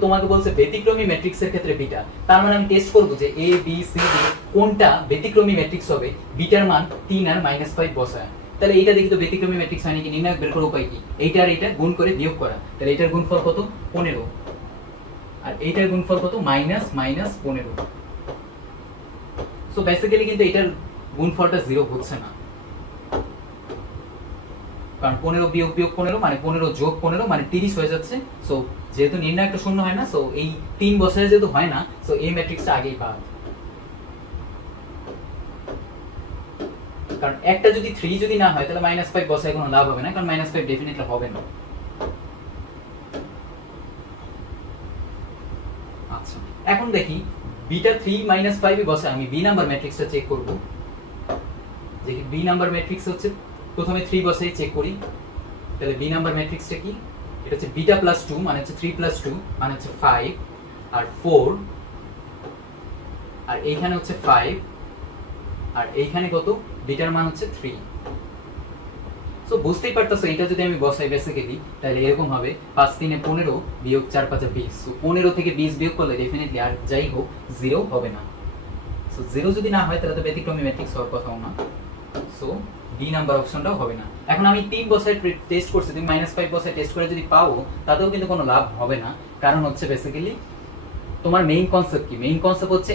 তোমাকে বলছে ব্যতিক্রমী ম্যাট্রিক্সের ক্ষেত্রে বিটা, তার মানে আমি টেস্ট করব যে এ বি সি ডি কোনটা ব্যতিক্রমী ম্যাট্রিক্স হবে, বিটার মান 3 আর -5 বসায়। তাহলে এইটা দেখি তো ব্যতিক্রমী ম্যাট্রিক্স হয় নাকি, নির্ণায়ক বের করার উপায় কি, এইটা আর এইটা গুণ করে বিয়োগ করা, তাহলে এইটার গুণফল কত 15 আর এইটার গুণফল কত -15। সো বেসিক্যালি কিন্তু এটার গুণফলটা 0 হচ্ছে না, কারণ 15 বিয়োগ 15 মানে 15 যোগ 15 মানে 30 হয়ে যাচ্ছে। সো যেহেতু নির্ণায়কটা শূন্য হয় না, সো এই 3 বসায় যেহেতু হয় না, সো এই ম্যাট্রিক্সটা আগেই বাদ। কারণ একটা যদি 3 যদি না হয় তাহলে -5 বসায় কোনো লাভ হবে না, কারণ -5 ডেফিনেটলি হবে না। আচ্ছা এখন দেখি বিটা 3 -5 এ বসায় আমি বি নাম্বার ম্যাট্রিক্সটা চেক করব। দেখি বি নাম্বার ম্যাট্রিক্স হচ্ছে প্রথমে 3 বসাই চেক করি, তাহলে বি নাম্বার ম্যাট্রিক্সটা কি, এটা হচ্ছে বিটা প্লাস 2 মানে হচ্ছে 3 প্লাস 2 মানে হচ্ছে 5 আর 4 আর এইখানে হচ্ছে 5 আর এইখানে কত বিটার মান হচ্ছে 3। সো বুঝতেই পারতেছো এটা যদি আমি বসাই বেসিক্যালি তাহলে এরকম হবে 5 3 15 বিয়োগ 4 5 20। সো 15 থেকে 20 বিয়োগ করলে ডেফিনেটলি আর যাই হোক 0 হবে না। সো 0 যদি না হয় তাহলে তো ব্যতিক্রমী ম্যাট্রিক্স হওয়ার কথাও না, সো বি নাম্বার অপশনটাও হবে না। এখন আমি 3 বসায় টেস্ট করছি, তুমি -5 বসায় টেস্ট করে যদি পাও তাতেও কিন্তু কোনো লাভ হবে না, কারণ হচ্ছে বেসিক্যালি তোমার মেইন কনসেপ্ট কি, মেইন কনসেপ্ট হচ্ছে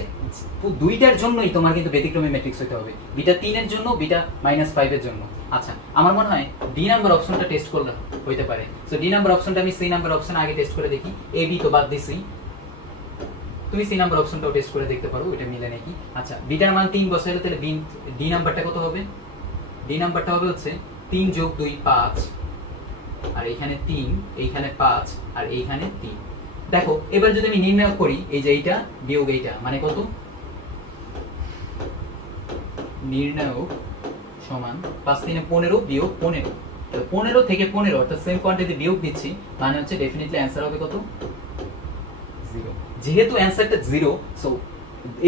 দুইটার জন্যই তোমার কিন্তু ব্যতিক্রমী ম্যাট্রিক্স হতে হবে, বিটা 3 এর জন্য বিটা -5 এর জন্য। আচ্ছা আমার মনে হয় ডি নাম্বার অপশনটা টেস্ট করলে হইতে পারে। সো ডি নাম্বার অপশনটা আমি সি নাম্বার অপশন আগে টেস্ট করে দেখি, এ বি তো বাদ দিছি, তুমি সি নাম্বার অপশনটাও টেস্ট করে দেখতে পারো এটা মিলে নাকি। আচ্ছা বিটার মান 3 বসাইলে তাহলে ডি নাম্বারটা কত হবে, ডি নাম্বারটা হবে হচ্ছে 3 যোগ 2 5 আর এইখানে 3 এইখানে 5 আর এইখানে 3। দেখো এবার যদি আমি নির্ণয় করি এই যে এইটা বিয়োগ এইটা মানে কত, নির্ণায়ক সমান 5 3 15 বিয়োগ 15, তাহলে 15 থেকে 15 অর্থাৎ সেম কোয়ান্টিটি বিয়োগ দিচ্ছি মানে হচ্ছে ডেফিনেটলি অ্যানসার হবে কত 0। যেহেতু অ্যানসারটা 0, সো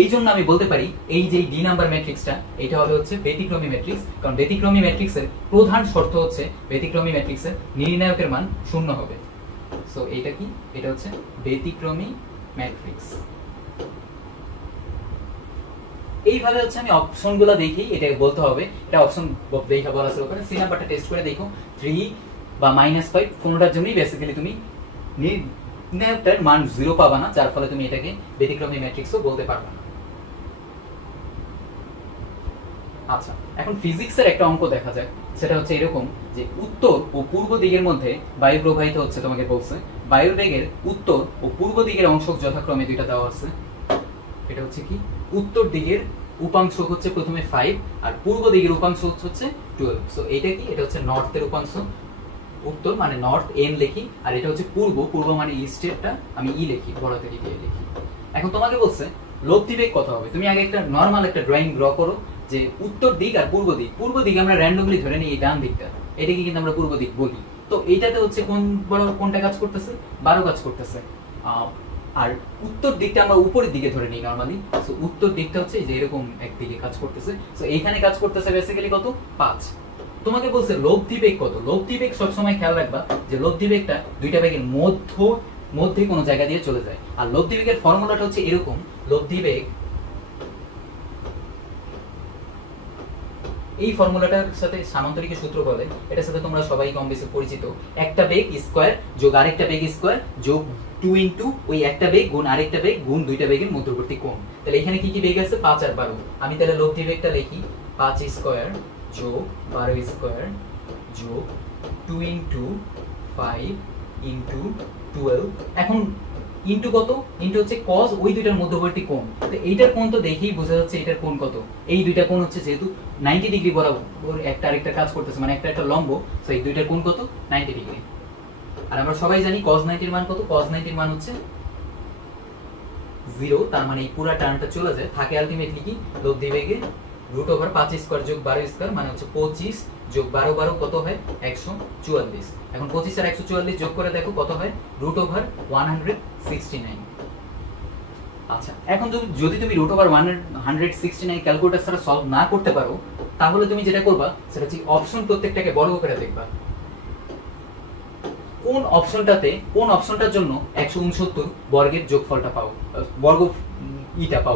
এই জন্য আমি বলতে পারি এই যে ডি নাম্বার ম্যাট্রিক্সটা এটা হবে হচ্ছে ব্যতিক্রমী ম্যাট্রিক্স, কারণ ব্যতিক্রমী ম্যাট্রিক্সের প্রধান শর্ত হচ্ছে ব্যতিক্রমী ম্যাট্রিক্সের নির্ণায়কের মান শূন্য হবে। সো এটা কি, এটা হচ্ছে ব্যতিক্রমী ম্যাট্রিক্স। এইভাবে হচ্ছে আমি অপশনগুলো দেখি এটাকে বলতে হবে, এটা অপশন দেখা বলা আছে ওখানে। সি নাম্বারটা টেস্ট করে দেখো 3 বা -5 কোনটার জন্যই বেসিক্যালি তুমি নির্ণায়কটার মান 0 পাবা না, যার ফলে তুমি এটাকে ব্যতিক্রমী ম্যাট্রিক্সও বলতে পারবে না। আচ্ছা এখন ফিজিক্সের একটা অঙ্ক দেখা যাক, সেটা হচ্ছে এরকম যে উত্তর ও পূর্ব দিকের মধ্যে বায়ু প্রবাহিত হচ্ছে, তোমাকে বলছে বায়ুর বেগের উত্তর ও পূর্ব দিকের অংশ যথাক্রমে দুইটা দেওয়া আছে। এটা হচ্ছে কি, উত্তর দিকের উপাংশ হচ্ছে প্রথমে 5 আর পূর্ব দিকের উপাংশ হচ্ছে 12। সো এটা কি, এটা হচ্ছে নর্থের উপাংশ, উত্তর মানে নর্থ এন লিখি, আর এটা হচ্ছে পূর্ব, পূর্ব মানে ইস্টেরটা আমি ই লিখি, বড়তে লিখি লিখি। এখন তোমাকে বলছে লব্ধি বেগ কত হবে, তুমি আগে একটা নরমাল একটা ড্রয়িং ড্র করো যে উত্তর দিক আর পূর্ব দিক, পূর্ব দিক আমরা র্যান্ডমলি ধরে নিই এই ডান দিকটা, এটাকে কিন্তু আমরা পূর্ব দিক বলি। তো এইটাতে হচ্ছে কোন বড় কোনটা কাজ করতেছে, 12 কাজ করতেছে, আর উত্তর দিকটা আমরা উপরের দিকে ধরে নিই নরমালি। সো উত্তর দিকটা হচ্ছে যে এরকম একদিকে কাজ করতেছে, সো এইখানে কাজ করতেছে বেসিক্যালি কত 5। তোমাকে বলছে লব্ধি বেগ কত, লব্ধি বেগ সবসময় খেয়াল রাখবা যে লব্ধি বেগটা দুইটা বেগের মধ্যে কোনো জায়গা দিয়ে চলে যায়, আর লব্ধি বেগের ফর্মুলাটা হচ্ছে এরকম, লব্ধি বেগ এই ফর্মুলাটার সাথে সামান্তরিকের সূত্র বলে, এটার সাথে তোমরা সবাই কম বেশি পরিচিত, একটা বেগ স্কয়ার যোগ আরেকটা বেগ স্কয়ার যোগ 2 ইনটু ওই একটা বেগ গুণ আরেকটা বেগ গুণ দুইটা বেগের মধ্যবর্তী কোণ। তাহলে এখানে কি কি বেগ আছে, 5 আর 12। আমি তাহলে লব্ধি বেগটা লিখি 5 স্কয়ার যোগ 12 স্কয়ার যোগ 2 ইনটু 5 ইনটু 12। এখন ইনটু কত, ইনটু হচ্ছে cos ওই দুইটার মধ্যবর্তী কোণ, তো এইটার কোণ তো দেখেই বোঝা যাচ্ছে এটার কোণ কত, এই দুইটা কোণ হচ্ছে যেহেতু 90 ডিগ্রি বরাবর একটা আরেকটা কাজ করতেছে মানে একটা লম্ব, সো এই দুইটার কোণ কত 90 ডিগ্রি। আর আমরা সবাই জানি cos 90 এর মান কত, cos 90 এর মান হচ্ছে 0, তার মানে এই পুরো টার্মটা চলে যায়, থাকে আলটিমেটলি কি লব্ধি বেগে √5 স্কয়ার যোগ 12 স্কয়ার মানে হচ্ছে 25 যোগ 12 12 কত হয় 144। এখন 25 আর 144 যোগ করে দেখো কত হয় √169। আচ্ছা, এখন যদি তুমি √169 ক্যালকুলেটর ছাড়া সলভ না করতে পারো, তাহলে তুমি যেটা করবা সেটা হচ্ছে অপশন প্রত্যেকটাকে বর্গ করে দেখবা। কোন অপশনটার জন্য 169 বর্গের যোগফলটা পাও,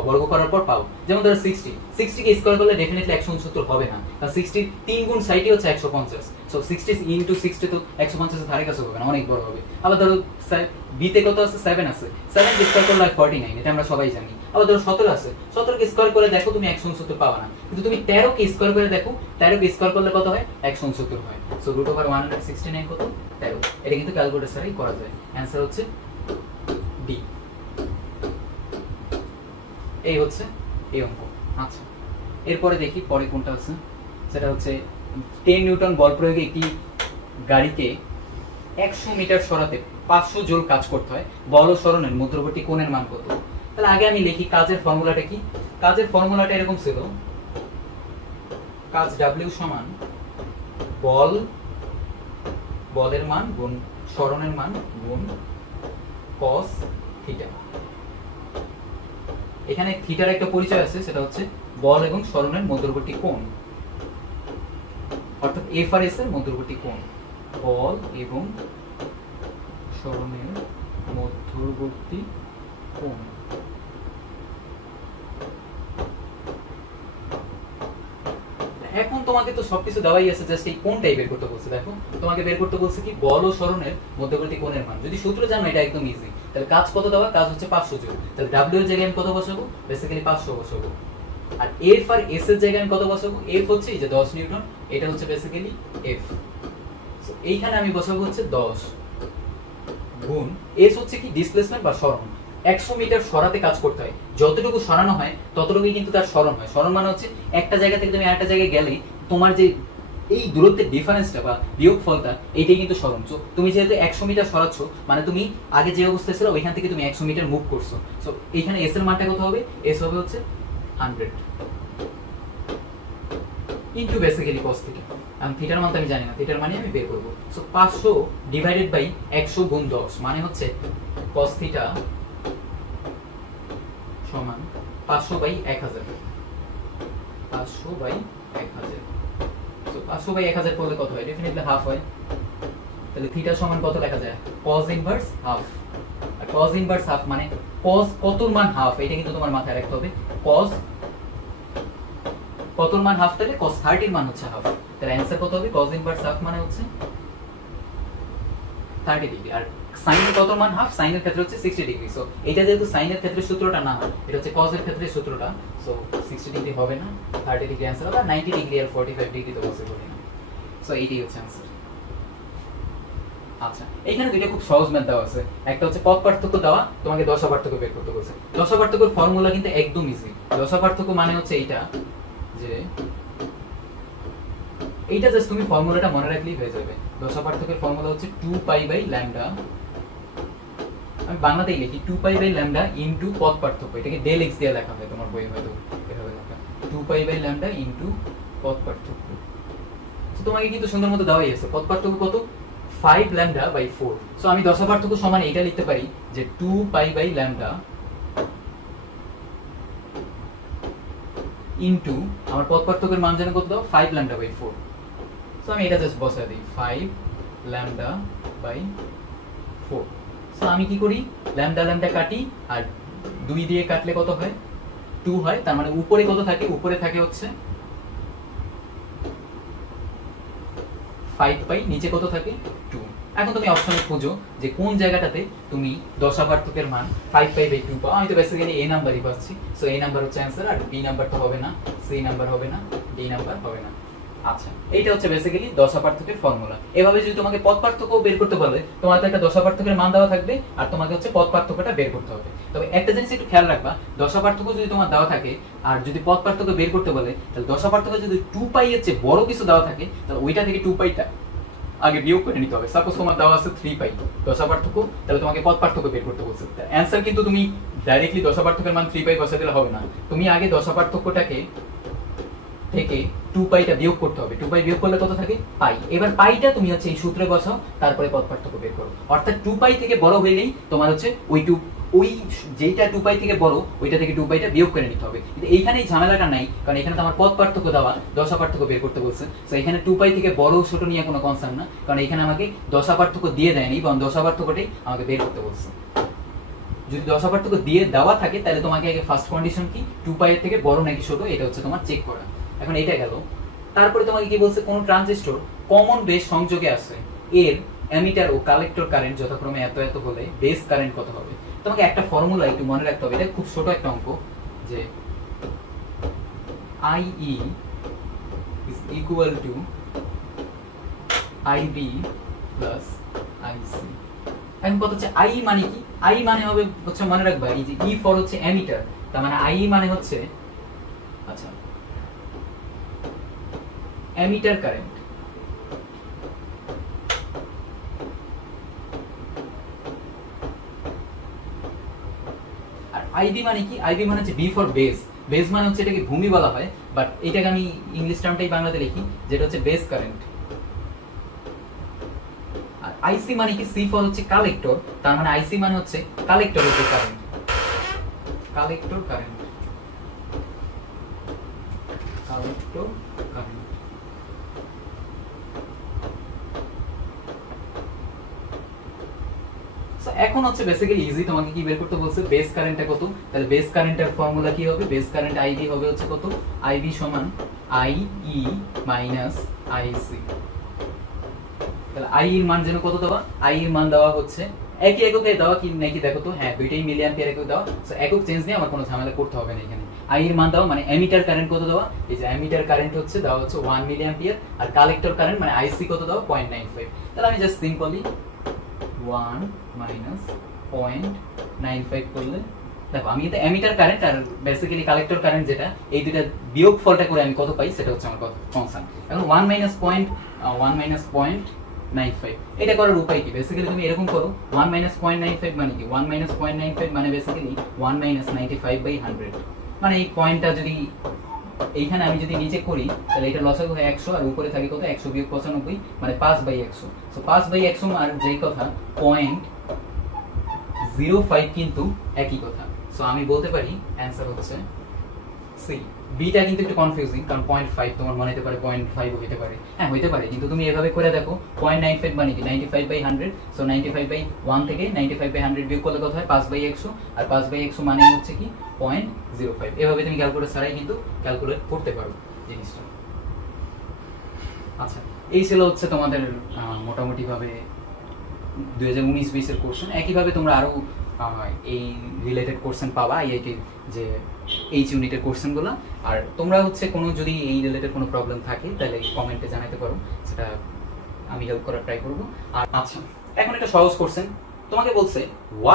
বর্গ করার পর পাও। যেমন ধরো 60 কে স্কয়ার করলে ডেফিনেটলি 169 হবে না, কারণ 60 3 গুণ 60 হচ্ছে 150। সো 60 ইনটু 60 তো 150 এর ধারে কাছে হবে না, অনেক বড় হবে। আবার ধরো বি তে কত আছে, 7 আছে, 7 কে স্কয়ার করলে 49, এটা আমরা সবাই জানি। আবার ধরো 17 আছে, 17 কে স্কয়ার করে দেখো তুমি 169 পাবা না, কিন্তু তুমি 13 কে স্কয়ার করে দেখো, 13 কে স্কয়ার করলে কত হয়, 169 হয়। সো √169 কত, 13। এটা কিন্তু ক্যালকুলেটর ছাড়াই করা যায়। অ্যানসার হচ্ছে ডি। এই হচ্ছে এই অঙ্ক। আচ্ছা, এরপরে দেখি পরে কোনটা আছে, সেটা হচ্ছে 10 নিউটন বল প্রয়োগে একটি গাড়িকে 100 মিটার সরাতে 500 জুল কাজ করতে হয়, বল ও সরণের মধ্যবর্তী কোণের মান কত? তাহলে আগে আমি লিখি কাজের ফর্মুলাটা কি। কাজের ফর্মুলাটা এরকম ছিল, কাজ W সমান বলের মান গুণ সরণের মান গুণ cos থিটা। এখানে থিটার একটা পরিচয় আছে, সেটা হচ্ছে বল এবং সরণের মধ্যবর্তী কোণ, অর্থাৎ এফ আর এস এর মধ্যবর্তী কোণ। বল এবং সরণের মধ্যবর্তী কোণ। এখন তোমাকে তো সবকিছু দেওয়াই আছে, জাস্ট এই কোণটাই বের করতে বলছে। দেখো তোমাকে বের করতে বলছে কি, বল ও সরণের মধ্যবর্তী কোণের মান। যদি সূত্র জানো এটা একদম ইজি। তাহলে কাজ কত দেওয়া, কাজ হচ্ছে 500 জুল। তাহলে W এর জায়গায় আমি কত বসাবো, বেসিক্যালি 500 বসাবো। আর এফ আর এস এর জায়গায় আমি কত বসাবো, এফ হচ্ছে এই যে 10 নিউটন, এটা হচ্ছে বেসিক্যালি এফ। সো এইখানে আমি বসাবো হচ্ছে 10 গুণ এস হচ্ছে কি ডিসপ্লেসমেন্ট বা সরণ। 100 মিটার সরাতে কাজ করতে হয়, যতটুকু সরানো হয় ততটুকুই কিন্তু তার সরণ হয়। সরণ মানে হচ্ছে একটা জায়গা থেকে তুমি আরেকটা জায়গায় গেলে তোমার যে এই দূরত্বের ডিফারেন্সটা বা বিয়োগফলটা, এইটাই কিন্তু সরণ। সো তুমি যেহেতু 100 মিটার সরাচ্ছ, মানে তুমি আগে যে অবস্থায় ছিল ওইখান থেকে তুমি 100 মিটার মুভ করছো। সো এইখানে এস এর মানটা কত হবে, এস হবে হচ্ছে 100 ইনটু বেসিক্যালি cos থিটা। আমি থিটার মান তো আমি জানি না, থিটার মানে আমি বের করব। সো 500 ডিভাইডেড বাই 100 গুণ 10 মানে হচ্ছে cos থিটা সমান 500 বাই 1000। 500 বাই 1000। সো 500 বাই 1000 করলে কত হয়, ডেফিনেটলি হাফ হয়। তাহলে থিটা সমান কত লেখা যায়, cos ইনভার্স হাফ। আর cos ইনভার্স হাফ মানে cos কতর মান হাফ, এটা কিন্তু তোমার মাথায় রাখতে হবে। cos কতর মান হাফ, তাহলে cos 30 এর মান হচ্ছে হাফ। তাহলে অ্যানসার কত হবে, cos ইনভার্স হাফ মানে হচ্ছে 30 ডিগ্রি। আর sin এর কত মান হাফ, sin এর ক্ষেত্রে হচ্ছে 60 ডিগ্রি। সো এটা যেহেতু sin এর ক্ষেত্রে সূত্রটা না, এটা হচ্ছে cos এর ক্ষেত্রে সূত্রটা। সো 60 ডিগ্রি হবে না, 30 ডিগ্রি অ্যানসার হবে। 90 ডিগ্রি আর 45 ডিগ্রি তো পসিবল না। সো এইটাই হচ্ছে অ্যানসার। আচ্ছা, এখানে দুইটা খুব সহজ ম্যাথ দেওয়া আছে। একটা হচ্ছে পথ পার্থক্য দেওয়া, তোমাকে দশা পার্থক্য বের করতে বলছে। দশা পার্থক্যের ফর্মুলা কিন্তু একদম ইজি। দশা পার্থক্য মানে হচ্ছে এইটা, যে এইটা জাস্ট তুমি ফর্মুলাটা মনে রাখলেই হয়ে যাবে। দশা পার্থক্যের ফর্মুলা হচ্ছে 2 পাই বাই ল্যামডা, আমি বাংলাতেই লিখি 2 পাই বাই ল্যামডা ইনটু পথ পার্থক্য। এটাকে ডেল এক্স দিয়ে লেখা হয় তোমার বইয়ে হয়তো এভাবে লেখা, 2 পাই বাই ল্যামডা ইনটু পথ পার্থক্য। তো তোমাকে কিন্তু সুন্দর মতো দেওয়াই আছে। পথ পার্থক্য কত, 5 ল্যামডা বাই 4। সো আমি দশা পার্থক্য সমান এটা লিখতে পারি যে 2 পাই বাই ল্যামডা ইনটু আমার পথ পার্থক্যের মান জানো কত দাও, 5 ল্যামডা বাই 4। সো আমি এটা জাস্ট বসাই দিই 5 ল্যামডা বাই 4। সো আমি কি করি, ল্যামডা ল্যামডা কাটি, আর 2 দিয়ে কাটলে কত হয়, 2 হয়। তার মানে উপরে কত থাকে, উপরে থাকে হচ্ছে 5 পাই, নিচে কত থাকে 2। এখন তুমি অপশনে খোঁজো যে কোন জায়গাটাতে তুমি দশা পার্থক্যের মান 5 পাই বাই 2 পাও। আমি তো বেসিক্যালি এ নাম্বারই পাচ্ছি। সো এই নাম্বার হচ্ছে অ্যানসার, আর বি নাম্বার তো হবে না, সি নাম্বার হবে না, ডি নাম্বার হবে না। আচ্ছা, এইটা হচ্ছে বেসিক্যালি দশা পার্থক্যের ফর্মুলা। এভাবে যদি তোমাকে পথ পার্থক্য বের করতে বলে, তোমার তো একটা দশা পার্থক্যের মান দেওয়া থাকবে, আর তোমাকে হচ্ছে পথ পার্থক্যটা বের করতে হবে। তবে একটা জিনিস একটু খেয়াল রাখবা, দশা পার্থক্য যদি তোমার দেওয়া থাকে আর যদি পথ পার্থক্য বের করতে বলে, তাহলে দশা পার্থক্য যদি 2 পাই এর চেয়ে বড় কিছু দেওয়া থাকে, তাহলে ওইটা থেকে 2 পাইটা আগে বিয়োগ করে নিতে হবে। সাপোজ তোমার দেওয়া আছে 3 পাই দশা পার্থক্য, তাহলে তোমাকে পথ পার্থক্য বের করতে বলছে। অ্যানসার কিন্তু তুমি ডাইরেক্টলি দশা পার্থক্যের মান 3 পাই বসাই দিলে হবে না। তুমি আগে দশা পার্থক্যটাকে থেকে 2 পাইটা বিয়োগ করতে হবে। 2 পাই বিয়োগ করলে কত থাকে, পাই। এবার পাইটা তুমি হচ্ছে এই সূত্রে বসাও, তারপরে পথ পার্থক্য বের করো। অর্থাৎ 2 পাই থেকে বড় হইলেই তোমার হচ্ছে ওই ওই যেটা 2 পাই থেকে বড় ওইটা থেকে 2 পাইটা বিয়োগ করে নিতে হবে। কিন্তু এইখানে এই ঝামেলাটা নাই, কারণ এখানে তো আমার পদ পার্থক্য দেওয়া, দশা পার্থক্য বের করতে বলছে। তো এখানে 2 পাই থেকে বড় ছোট নিয়ে কোনো কনসার্ন না, কারণ এখানে আমাকে দশা পার্থক্য দিয়ে দেয়নি, এবং দশা পার্থক্যটাই আমাকে বের করতে বলছে। যদি দশা পার্থক্য দিয়ে দেওয়া থাকে তাহলে তোমাকে আগে ফার্স্ট কন্ডিশন কি 2 পাই এর থেকে বড় নাকি ছোট এটা হচ্ছে তোমার চেক করা। এখন এটা গেল। তারপরে তোমাকে কি বলছে, কোন ট্রানজিস্টর কমন বেস সংযোগে আছে, এর অ্যামিটার ও কালেক্টর কারেন্ট যথাক্রমে এত এত হলে বেস কারেন্ট কত হবে। তোমাকে একটা ফর্মুলা একটু মনে রাখতে হবে, এটা খুব ছোট একটা অঙ্ক, যে IE is equal to IB plus IC। এখন কত হচ্ছে IE মানে কি, IE মানে হবে হচ্ছে, মনে রাখবা এই যে E ফর হচ্ছে অ্যামিটার, তার মানে IE মানে হচ্ছে আচ্ছা অ্যামিটার কারেন্ট, আর IB মানে কি, IB মানে হচ্ছে B ফর বেস। বেস মানে হচ্ছে এটাকে ভূমি বলা হয়, বাট এটাকে আমি ইংলিশ টার্মটাই বাংলাতে লিখি যেটা হচ্ছে বেস কারেন্ট। আর IC মানে কি, C ফর হচ্ছে কালেক্টর, তার মানে IC মানে হচ্ছে কালেক্টরের যে current, collector current, collector current. এখন হচ্ছে বেসিক্যালি ইজি, তোমাকে কি বের করতে বলছে, বেস কারেন্টটা কত। তাহলে বেস কারেন্টের ফর্মুলা কি হবে, বেস কারেন্ট IB হবে হচ্ছে কত, IB সমান IE মাইনাস IC। তাহলে I এর মান যেন কত দেওয়া, I এর মান দেওয়া হচ্ছে একই এককে দেওয়া কি নাকি দেখো তো, হ্যাঁ দুইটাই মিলি অ্যাম্পিয়ার একক দেওয়া। সো একক চেঞ্জ নিয়ে আমার কোনো ঝামেলা করতে হবে না এখানে। I এর মান দেওয়া মানে অ্যামিটার কারেন্ট কত দেওয়া, এই যে অ্যামিটার কারেন্ট হচ্ছে দেওয়া হচ্ছে 1 মিলি অ্যাম্পিয়ার, আর কালেক্টর কারেন্ট মানে IC কত দেওয়া 0.95। তাহলে আমি জাস্ট সিম্পলি 1 মাইনাস 0.95 করলে দেখো আমি এটা অ্যামিটার কারেন্ট আর বেসিক্যালি কালেক্টর কারেন্ট যেটা, এই দুইটা বিয়োগ ফলটা করে আমি কত পাই সেটা হচ্ছে আমার কনস্ট্যান্ট। এখন 1 মাইনাস 0.95 এটা করার উপায় কি, বেসিক্যালি তুমি এরকম করো 1 মাইনাস 0.95 মানে কি, 1 মাইনাস 0.95 মানে বেসিক্যালি 1 মাইনাস 95/100। মানে এই পয়েন্টটা যদি এইখানে আমি যদি নিচে করি তাহলে এটা লসাগু হয় 100, আর উপরে থাকে কত 100 বিয়োগ 95 মানে 5/100। সো 5/100 আর যেই কথা 0.05 কিন্তু একই কথা। সো আমি বলতে পারি অ্যানসার হচ্ছে সি। বিটা কিন্তু একটু কনফিউজিং, কারণ 0.5 তোমার মনে হতে পারে 0.5 হতে পারে, হ্যাঁ হতে পারে, কিন্তু তুমি এভাবে করে দেখো 0.95 মানে কি 95/100। সো 95/1 থেকে 95/100 বিয়োগ করলে কত হয় 5/100, আর 5/100 মানে হচ্ছে কি 0.05। এভাবে তুমি ক্যালকুলেটর ছাড়াই কিন্তু ক্যালকুলেট করতে পারো জিনিসটা। আচ্ছা, এই ছিল হচ্ছে তোমাদের মোটামুটি ভাবে 2019-20 এর কোশ্চেন। একইভাবে তোমরা আরো এই রিলেটেড কোশ্চেন পাবা আইআইটির যে এইচ ইউনিটের কোশ্চেনগুলো। আর তোমরা হচ্ছে কোনো যদি এই রিলেটেড কোনো প্রবলেম থাকে তাহলে কমেন্টে জানাতে পারো, সেটা আমি হেল্প করার ট্রাই করব। আর আচ্ছা, এখন একটা সহজ কোশ্চেন, তোমাকে বলছে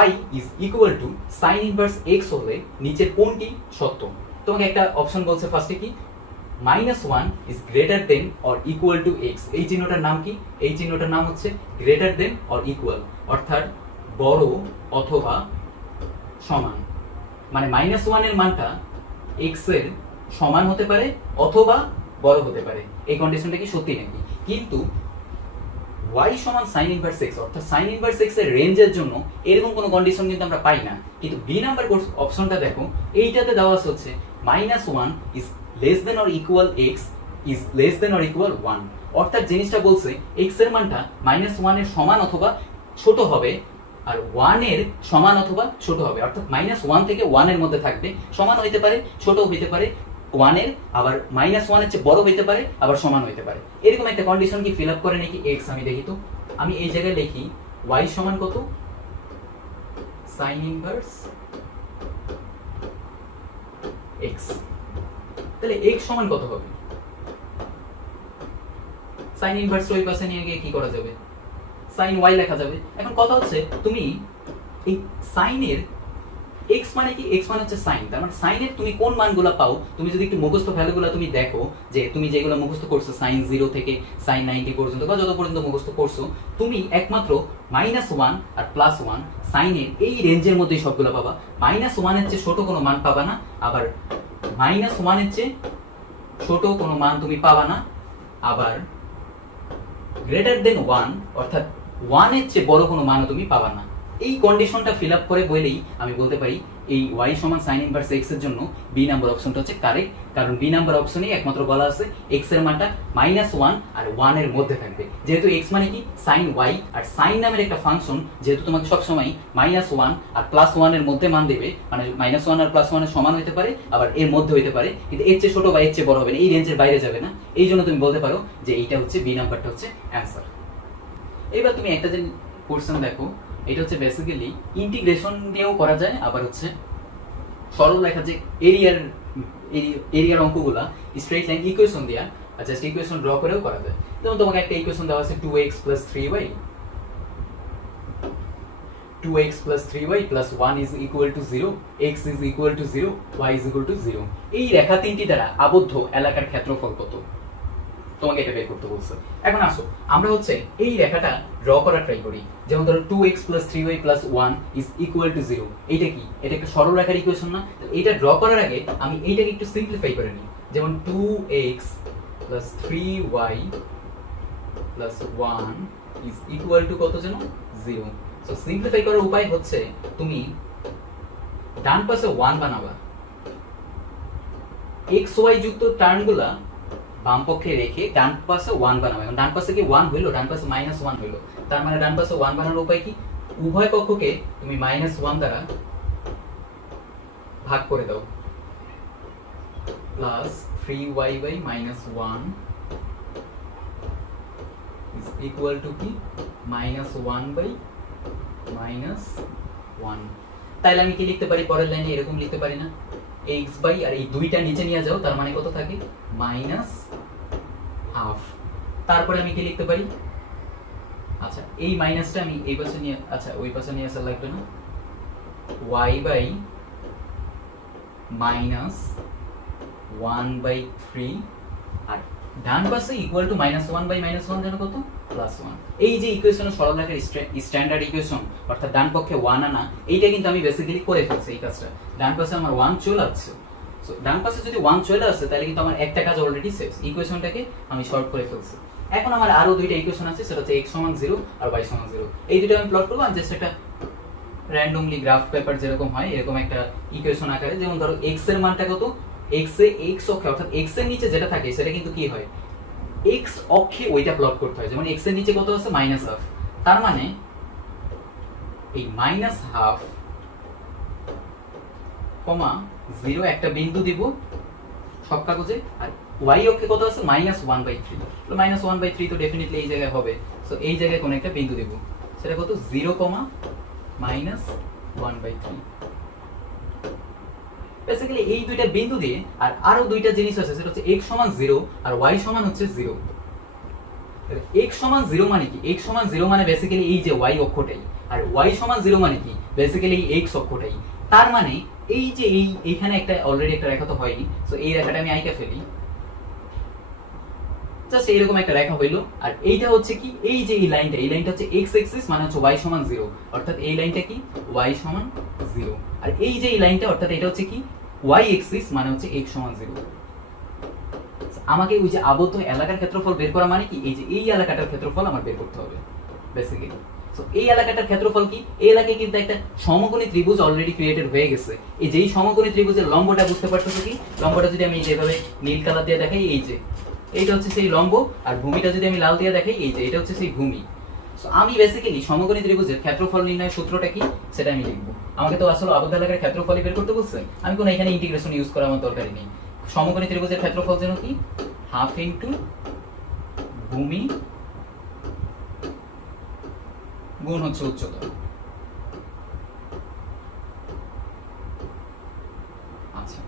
y is equal to sin inverse x হলে নিচের কোনটি সত্য। তোমাকে একটা অপশন বলছে ফার্স্টে কি, -1 is greater than or equal to x। এই চিহ্নটার নাম কি, এই চিহ্নটার নাম হচ্ছে greater than or equal, অর্থাৎ বড় অথবা সমান। মানে -1 এর মানটা x এর সমান হতে পারে অথবা বড় হতে পারে, এই কন্ডিশনটা কি সত্যি নাকি। কিন্তু y সমান sin inverse x, অর্থাৎ sin inverse x এর রেঞ্জের জন্য এরকম কোনো কন্ডিশন কিন্তু আমরা পাই না। কিন্তু বি নাম্বার অপশনটা দেখো, এইটাতে দেওয়া হচ্ছে -1 is less than or equal x is less than or equal 1, অর্থাৎ জিনিসটা বলছে x এর মানটা -1 এর সমান অথবা ছোট হবে, আর 1 এর সমান অথবা ছোট হবে, অর্থাৎ -1 থেকে 1 এর মধ্যে থাকবে, সমান হইতে পারে ছোট হইতে পারে 1 এর, আবার -1 এর চেয়ে বড় হইতে পারে, আবার সমান হইতে পারে। এরকম একটা কন্ডিশন কি ফিল আপ করে নাকি x, আমি দেখি তো। আমি এই জায়গায় লিখি y সমান কত, sin ইনভার্স x। তাহলে x সমান কত হবে, sin ইনভার্স ওই পাশে নিয়ে গিয়ে কি করা যাবে, sin y লেখা যাবে। এখন কথা হচ্ছে তুমি এই sin এর x মানে কি, x মানে হচ্ছে sin, তার মানে sin এর তুমি কোন মানগুলো পাও, তুমি যদি একটু মুখস্থ ভ্যালুগুলো তুমি দেখো, যে তুমি যেগুলো মুখস্থ করছো sin 0 থেকে sin 90 পর্যন্ত বা যত পর্যন্ত মুখস্থ করছো, তুমি একমাত্র -1 আর +1 sin এর এই রেঞ্জের মধ্যেই সবগুলো পাবা। -1 এর চেয়ে ছোট কোনো মান পাবা না, আবার -1 এর চেয়ে ছোট কোনো মান তুমি পাবা না, আবার greater than 1 অর্থাৎ 1 এর চেয়ে বড় কোনো মানও তুমি পাবা না। এই কন্ডিশনটা ফিল আপ করে বলেই আমি বলতে পারি এই y সমান sin ইনভার্স x এর জন্য বি নাম্বার অপশনটা হচ্ছে কারেক্ট, কারণ বি নাম্বার অপশনেই একমাত্র বলা আছে x এর মানটা -1 আর 1 এর মধ্যে থাকবে। যেহেতু x মানে কি sin y, আর sin নামের একটা ফাংশন যেহেতু তোমাকে সব সময় -1 আর +1 এর মধ্যে মান দেবে, মানে -1 আর +1 এর সমান হতে পারে, আবার এর মধ্যে হতে পারে, কিন্তু এর চেয়ে ছোট বা এর চেয়ে বড় হবে না, এই রেঞ্জের বাইরে যাবে না। এই জন্য তুমি বলতে পারো যে এইটা হচ্ছে বি নাম্বারটা হচ্ছে অ্যান্সার। এবার তুমি একটা যে কোশ্চেন দেখো, এটা হচ্ছে বেসিক্যালি ইন্টিগ্রেশন দিয়েও করা যায়, আবার হচ্ছে সরল রেখা যে এরিয়ার অঙ্কগুলা স্ট্রেট লাইন ইকুয়েশন দিয়া জাস্ট ইকুয়েশন ড্র করেও করা যায়। যেমন তোমাকে একটা ইকুয়েশন দেওয়া আছে 2x + 3y 2x + 3y + 1 is equal to 0, x is equal to 0, y is equal to 0। এই রেখা তিনটি দ্বারা আবদ্ধ এলাকার ক্ষেত্রফল কত, তোমাকে এটা বের করতে বলছে। এখন আসো আমরা হচ্ছে এই রেখাটা ড্র করা ট্রাই করি। যেমন ধরো 2x + 3y + 1 is equal to 0। এটা কি? এটা একটা সরল রেখার ইকুয়েশন না? এটা ড্র করার আগে আমি এইটাকে একটু সিম্পলিফাই করে নিই। যেমন 2x + 3y + 1 is equal to কত যেন 0। সো সিম্পলিফাই করার উপায় হচ্ছে তুমি ডান পাশে 1 বানাবা, x y যুক্ত টার্মগুলা বাম পক্ষে রেখে ডান পাশে 1 বানাবো। এখন ডান পাশে কি 1 হইলো, ডান পাশে -1 হইলো, তার মানে ডান পাশে 1 বানানোর উপায় কি? উভয় পক্ষকে তুমি -1 দ্বারা ভাগ করে দাও, plus 3y / -1 is equal to কি -1 / -1। তাইলে আমি কি লিখতে পারি পরের লাইনে? এরকম লিখতে পারি না, x বাই আর এই দুইটা নিচে নিয়ে যাও, তার মানে কত থাকে -1/2। তারপরে আমি কি লিখতে পারি? আচ্ছা এই মাইনাসটা আমি এই পাশে নিয়ে, আচ্ছা ওই পাশে নিয়ে আসা লাগবে না, y বাই -1/3 আর ডান পাশে ইকুয়াল টু -1 বাই -1 যেন কত +1। এই যে ইকুয়েশনের সরল রেখার স্ট্যান্ডার্ড ইকুয়েশন, অর্থাৎ ডান পক্ষে 1 আনা, এইটা কিন্তু আমি বেসিক্যালি করে ফেলছি এই কাজটা। ডান পাশে আমার 1 চলে আসছে, সো ডান পাশে যদি 1 চলে আসে তাহলে কিন্তু আমার একটা কাজ অলরেডি শেষ, ইকুয়েশনটাকে আমি শর্ট করে ফেলছি। এখন আমার আরো দুইটা ইকুয়েশন আছে, সেটা হচ্ছে x = 0 আর y = 0। এই দুটো আমি প্লট করব, আমি জাস্ট একটা র্যান্ডমলি গ্রাফ পেপার যেরকম হয় এরকম একটা ইকুয়েশন আকারে। যেমন ধরো x এর মানটা কত, x এ x অক্ষে অর্থাৎ x এর নিচে যেটা থাকে সেটা কিন্তু কি হয়, x অক্ষে ওইটা প্লট করতে হয়। যেমন x এর নিচে কত আছে -1/2, তার মানে এই -1/2, 0 একটা বিন্দু দিব সব কাগজে, আর y অক্ষে কত আছে -1/3। তো -1/3 তো ডেফিনেটলি এই জায়গায় হবে, সো এই জায়গায় কোন একটা বিন্দু দিব, সেটা কত 0, -1/3। বেসিক্যালি এই দুইটা বিন্দু দিয়ে আর আরো দুইটা জিনিস আছে, সেটা হচ্ছে x = 0 আর y = 0। x = 0 মানে কি? x = 0 মানে বেসিক্যালি এই যে y অক্ষটাই, আর y = 0 মানে কি? বেসিক্যালি এই x অক্ষটাই। তার মানে এই যে এইখানে একটা অলরেডি একটা রেখা তো হয়ই, সো এই রেখাটা আমি আইকা ফেলি, জাস্ট এইরকম একটা রেখা হইলো। আর এইটা হচ্ছে কি, এই যে এই লাইনটা হচ্ছে x অ্যাক্সিস, মানে হচ্ছে y = 0, অর্থাৎ এই লাইনটা কি y = 0। আর এই যে এই লাইনটা অর্থাৎ এটা হচ্ছে কি y অ্যাক্সিস, মানে হচ্ছে x = 0। আমাকে ওই যে আবদ্ধ এলাকার ক্ষেত্রফল বের করা মানে কি, এই যে এই এলাকাটার ক্ষেত্রফল আমার বের করতে হবে বেসিক্যালি। সো এই এলাকাটার ক্ষেত্রফল কি? এই এলাকায় কিন্তু একটা সমকোণী ত্রিভুজ অলরেডি ক্রিয়েটেড হয়ে গেছে। এই যেই সমকোণী ত্রিভুজের লম্বটা বুঝতে পারতেছো কি? লম্বটা যদি আমি যেভাবে নীল কালার দিয়ে দেখাই, এই যে এইটা হচ্ছে সেই লম্ব, আর ভূমিটা যদি আমি লাল দিয়ে দেখাই, এই যে এটা হচ্ছে সেই ভূমি। সো আমি বেসিক্যালি সমকোণী ত্রিভুজের ক্ষেত্রফল নির্ণয়ের সূত্রটা কি সেটা আমি লিখবো। আমাকে তো আসলে আবদ্ধ এলাকার ক্ষেত্রফলই বের করতে বলছে, আমি কোনো এখানে ইন্টিগ্রেশন ইউজ করার আমার দরকারই নেই। সমকোণী ত্রিভুজের ক্ষেত্রফল যেন কি 1/2 ভূমি গুণ হচ্ছে উচ্চতা। আচ্ছা,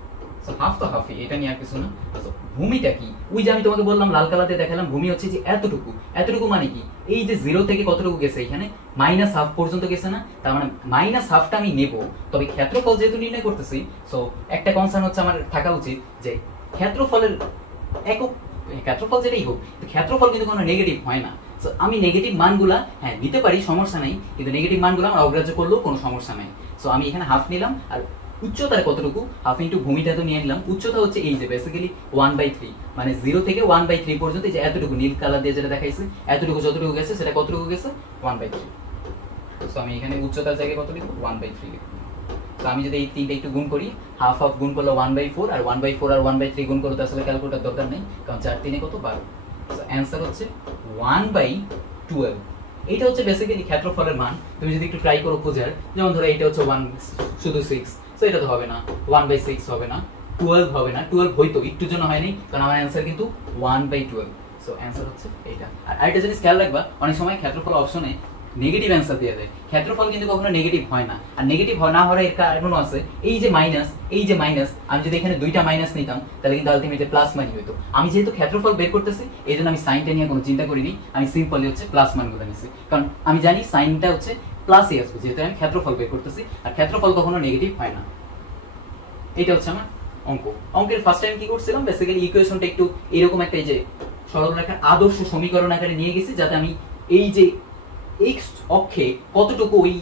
সো হাফ তো হাফই, এটা নিয়ে আর কিছু না। সো ভূমিটা কি? ওই যে আমি তোমাকে বললাম লাল কালার দিয়ে দেখালাম, ভূমি হচ্ছে যে এতটুকু। এতটুকু মানে কি? এই যে 0 থেকে কতটুকু গেছে, এখানে -1/2 পর্যন্ত গেছে না? তার মানে -1/2টা আমি নেব, তবে ক্ষেত্রফল যেহেতু নির্ণয় করতেছি, সো একটা কনসার্ন হচ্ছে আমার থাকা উচিত যে ক্ষেত্রফলের একক, ক্ষেত্রফল যেটাই হোক, ক্ষেত্রফল কিন্তু কোনো নেগেটিভ হয় না। সো আমি নেগেটিভ মানগুলা হ্যাঁ নিতে পারি, সমস্যা নাই, কিন্তু নেগেটিভ মানগুলো আমার অগ্রাহ্য করলেও কোনো সমস্যা নাই। সো আমি এখানে হাফ নিলাম, আর উচ্চতার কতটুকু, 1/2 ভূমিটা তো নিয়ে নিলাম। উচ্চতা হচ্ছে এই যে বেসিক্যালি 1/3, মানে 0 থেকে 1/3 পর্যন্ত, এই যে এতটুকু নীল কালার দিয়ে যেটা দেখাইছে, এতটুকু যতটুকু গেছে সেটা কতটুকু গেছে 1/3। সো আমি এখানে উচ্চতার জায়গায় কত লিখব 1/3 লিখব। তো আমি যদি এই তিনটা একটু গুণ করি, হাফ হাফ গুণ করলে 1/4 আর 1/4 আর 1/3 গুণ করতে আসলে ক্যালকুলেটর দরকার নেই, কারণ 4 3 কত 12। সো অ্যানসার হচ্ছে 1/12। এইটা হচ্ছে বেসিক্যালি ক্ষেত্রফলের মান। তুমি যদি একটু ট্রাই করো খোঁজার, যেমন ধরো এটা হচ্ছে 1 শুধু 6, সো এটা তো হবে না, 1/6 হবে না, 12 হবে না, 12 হইতো একটুর জন্য হয়নি, কারণ আমার অ্যানসার কিন্তু 1/12। সো অ্যানসার হচ্ছে এইটা। আর আরেকটা জিনিস খেয়াল রাখবা, অনেক সময় ক্ষেত্রফল অপশনে নেগেটিভ অ্যান্সার দিয়ে দেয়। ক্ষেত্রফল কিন্তু কখনো নেগেটিভ হয় না, আর নেগেটিভ না হওয়ার এর কারণও আছে। এই যে মাইনাস, আমি যদি এখানে দুইটা মাইনাস নিতাম তাহলে কিন্তু আলটিমেটলি প্লাস মানই হতো। আমি যেহেতু ক্ষেত্রফল বের করতেছি এই জন্য আমি সাইনটা নিয়ে কোনো চিন্তা করিনি, আমি সিম্পলি হচ্ছে প্লাস মানগুলো নিচ্ছি, কারণ আমি জানি সাইনটা হচ্ছে প্লাসই আসবে, যেহেতু আমি ক্ষেত্রফল বের করতেছি, আর ক্ষেত্রফল কখনো নেগেটিভ হয় না। এটা হচ্ছে আমার অঙ্কের ফার্স্ট টাইম কি করছিলাম, বেসিক্যালি ইকুয়েশনটা একটু এরকম একটা, এই যে সরলরেখার আদর্শ সমীকরণ আকারে নিয়ে গেছি, যাতে আমি এই যে এক্স অক্ষে কতটুকু ওই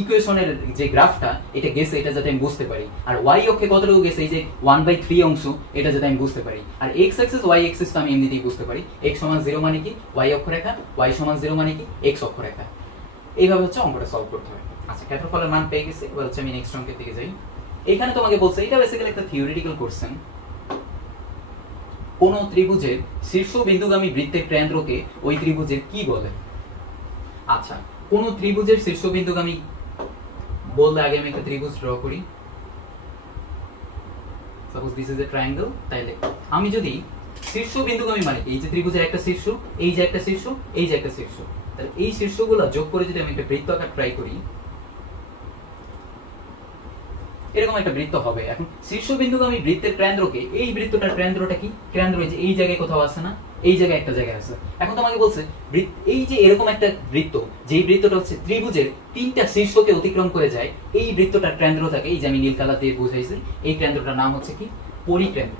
ইকুয়েশনের যে গ্রাফটা এটা গেছে এটা যাতে আমি বুঝতে পারি, আর ওয়াই অক্ষে কতটুকু গেছে এই যে 1/3 অংশ এটা যাতে আমি বুঝতে পারি, আর এক্স অ্যাক্সিস ওয়াই অ্যাক্সিস তো আমি এমনিতেই বুঝতে পারি। এক্স সমান 0 মানে কি ওয়াই অক্ষরেখা, ওয়াই সমান 0 মানে কি এক্স অক্ষরেখা। এইভাবে হচ্ছে অঙ্কটা সলভ করতে হয়। আচ্ছা, ক্ষেত্রফলের মান পেয়ে গেছি, এবার হচ্ছে আমি নেক্সট অঙ্কের দিকে যাই। এখানে তোমাকে বলছে, এটা বেসিক্যালি একটা থিওরিটিক্যাল কোশ্চেন, কোন ত্রিভুজের শীর্ষবিন্দুগামী বৃত্তের কেন্দ্রকে ওই ত্রিভুজের কি বলে। আচ্ছা, কোন ত্রিভুজের শীর্ষবিন্দুগামী বললে আগে আমি একটা ত্রিভুজ ড্র করি। Suppose this is a triangle, তাইলে আমি যদি শীর্ষবিন্দুগামী মানে এই যে ত্রিভুজের একটা শীর্ষ, এই যে একটা শীর্ষ, এই যে একটা শীর্ষ, তাহলে এই শীর্ষগুলো যোগ করে যদি আমি একটা বৃত্ত আঁকার ট্রাই করি, এরকম একটা বৃত্ত হবে। এখন শীর্ষবিন্দুগামী বৃত্তের কেন্দ্রকে, এই বৃত্তটার কেন্দ্রটা কি, কেন্দ্র এই যে এই জায়গায় কোথাও আছে না, এই জায়গায় একটা জায়গায় আছে। এখন তোমাকে বলছে এই যে এরকম একটা বৃত্ত, যেই বৃত্তটা হচ্ছে ত্রিভুজের তিনটা শীর্ষকে অতিক্রম করে যায়, এই বৃত্তটার কেন্দ্র থাকে, এই যে আমি নীল কালার দিয়ে বুঝাইছি, এই কেন্দ্রটার নাম হচ্ছে কি পরিকেন্দ্র।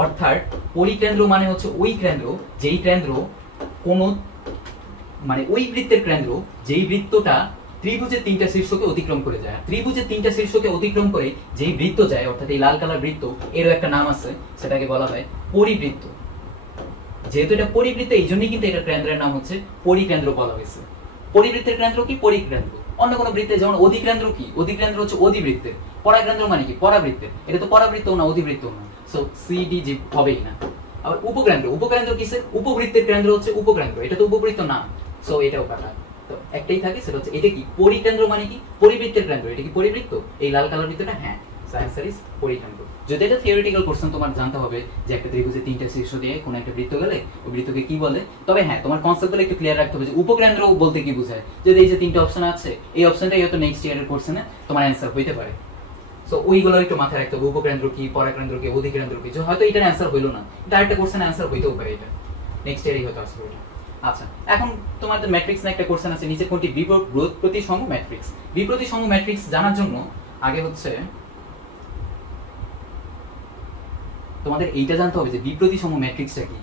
অর্থাৎ পরিকেন্দ্র মানে হচ্ছে ওই কেন্দ্র, যেই কেন্দ্র কোন মানে ওই বৃত্তের কেন্দ্র যেই বৃত্তটা ত্রিভুজের তিনটা শীর্ষকে অতিক্রম করে যায়। ত্রিভুজের তিনটা শীর্ষকে অতিক্রম করে যেই বৃত্ত যায়, অর্থাৎ এই লাল কালার বৃত্ত, এরও একটা নাম আছে, সেটাকে বলা হয় পরিবৃত্ত। যেহেতু এটা পরিবৃত্ত, এই জন্যই কিন্তু এটা কেন্দ্রের নাম হচ্ছে পরিকেন্দ্র বলা হয়েছে। পরিবৃত্তের কেন্দ্র কি পরিকেন্দ্র। অন্য কোনো বৃত্তের যেমন অধিকেন্দ্র কি, অধিকেন্দ্র হচ্ছে অধিবৃত্তের। পরাকেন্দ্র মানে কি পরাবৃত্তের। এটা তো পরাবৃত্ত না, অধিবৃত্ত না, সো সিডি জি হবেই না। আবার উপকেন্দ্র, উপকেন্দ্র কিসের, উপবৃত্তের কেন্দ্র হচ্ছে উপকেন্দ্র, এটা তো উপবৃত্ত না, সো এটাও কাটা। তো একটাই থাকে, সেটা হচ্ছে এটা কি পরিকেন্দ্র মানে কি পরিবৃত্তের কেন্দ্র। এটা কি পরিবৃত্ত, এই লাল কালার বৃত্তটা, হ্যাঁ, অ্যানসার ইজ পরিকেন্দ্র। যদি এটা থিওরিটিক্যাল কোশ্চেন, তোমার জানতে হবে যে একটা ত্রিভুজে তিনটা শীর্ষ দিয়ে কোন একটা বৃত্ত গেলে ওই বৃত্তকে কি বলে। তবে হ্যাঁ, তোমার কনসেপ্টগুলো একটু ক্লিয়ার রাখতে হবে যে উপকেন্দ্র বলতে কি বোঝায়। যদি এই যে তিনটা অপশন আছে, এই অপশনটাই হয়তো নেক্সট ইয়ারের কোশ্চেনে তোমার অ্যান্সার হইতে পারে, সো ওইগুলো একটু মাথায় রাখতে হবে। উপকেন্দ্র কি, পরাকেন্দ্র কি, অধিকেন্দ্র কি, হয়তো এটার অ্যান্সার হইলো না, ডাইরেক্ট কোশ্চেন অ্যান্সার হইতেও পারে, এটা নেক্সট ইয়ারই হয়তো আসবে এটা। আচ্ছা, এখন তোমাদের ম্যাট্রিক্স না একটা কোশ্চেন আছে, নিচে কোনটি বিপ্রতিসম ম্যাট্রিক্স। বিপ্রতিসম ম্যাট্রিক্স জানার জন্য আগে হচ্ছে তোমাদের এইটা জানতে হবে যে বিপ্রতিসম ম্যাট্রিক্সটা কি।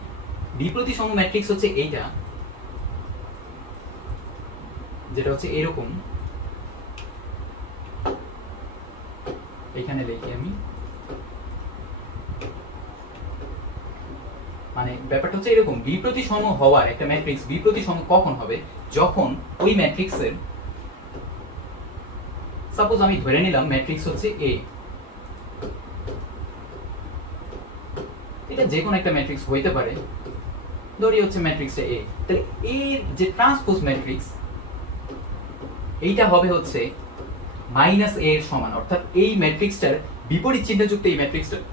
বিপ্রতিসম ম্যাট্রিক্স হচ্ছে এইটা, যেটা হচ্ছে এরকম, এখানে লিখি আমি, মানে ব্যাপারটা হচ্ছে এরকম, বিপ্রতিসম হওয়ার একটা ম্যাট্রিক্স বিপ্রতিসম কখন হবে, যখন ওই ম্যাট্রিক্সের, সাপোজ আমি ধরে নিলাম ম্যাট্রিক্স হচ্ছে এ, এটা যে কোনো একটা ম্যাট্রিক্স হইতে পারে, ধরি হচ্ছে ম্যাট্রিক্সটা এ, তাহলে এর যে ট্রান্সপোজ ম্যাট্রিক্স এইটা হবে হচ্ছে মাইনাস এ এর সমান, অর্থাৎ এই ম্যাট্রিক্সটার বিপরীত চিহ্নযুক্ত এই ম্যাট্রিক্সটার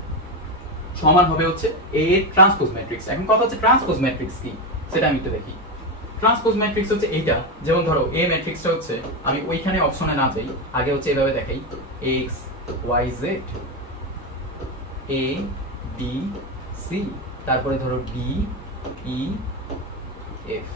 সমান হবে হচ্ছে এ এর ট্রান্সপোজ ম্যাট্রিক্স। এখন কথা হচ্ছে ট্রান্সপোজ ম্যাট্রিক্স কি সেটা আমি একটু দেখি। ট্রান্সপোজ ম্যাট্রিক্স হচ্ছে এইটা, যেমন ধরো এ ম্যাট্রিক্সটা হচ্ছে, আমি ওইখানে অপশনে না যাই, আগে হচ্ছে এভাবে দেখাই, x Y Z A B C, তারপরে ধরো ডি ই এফ,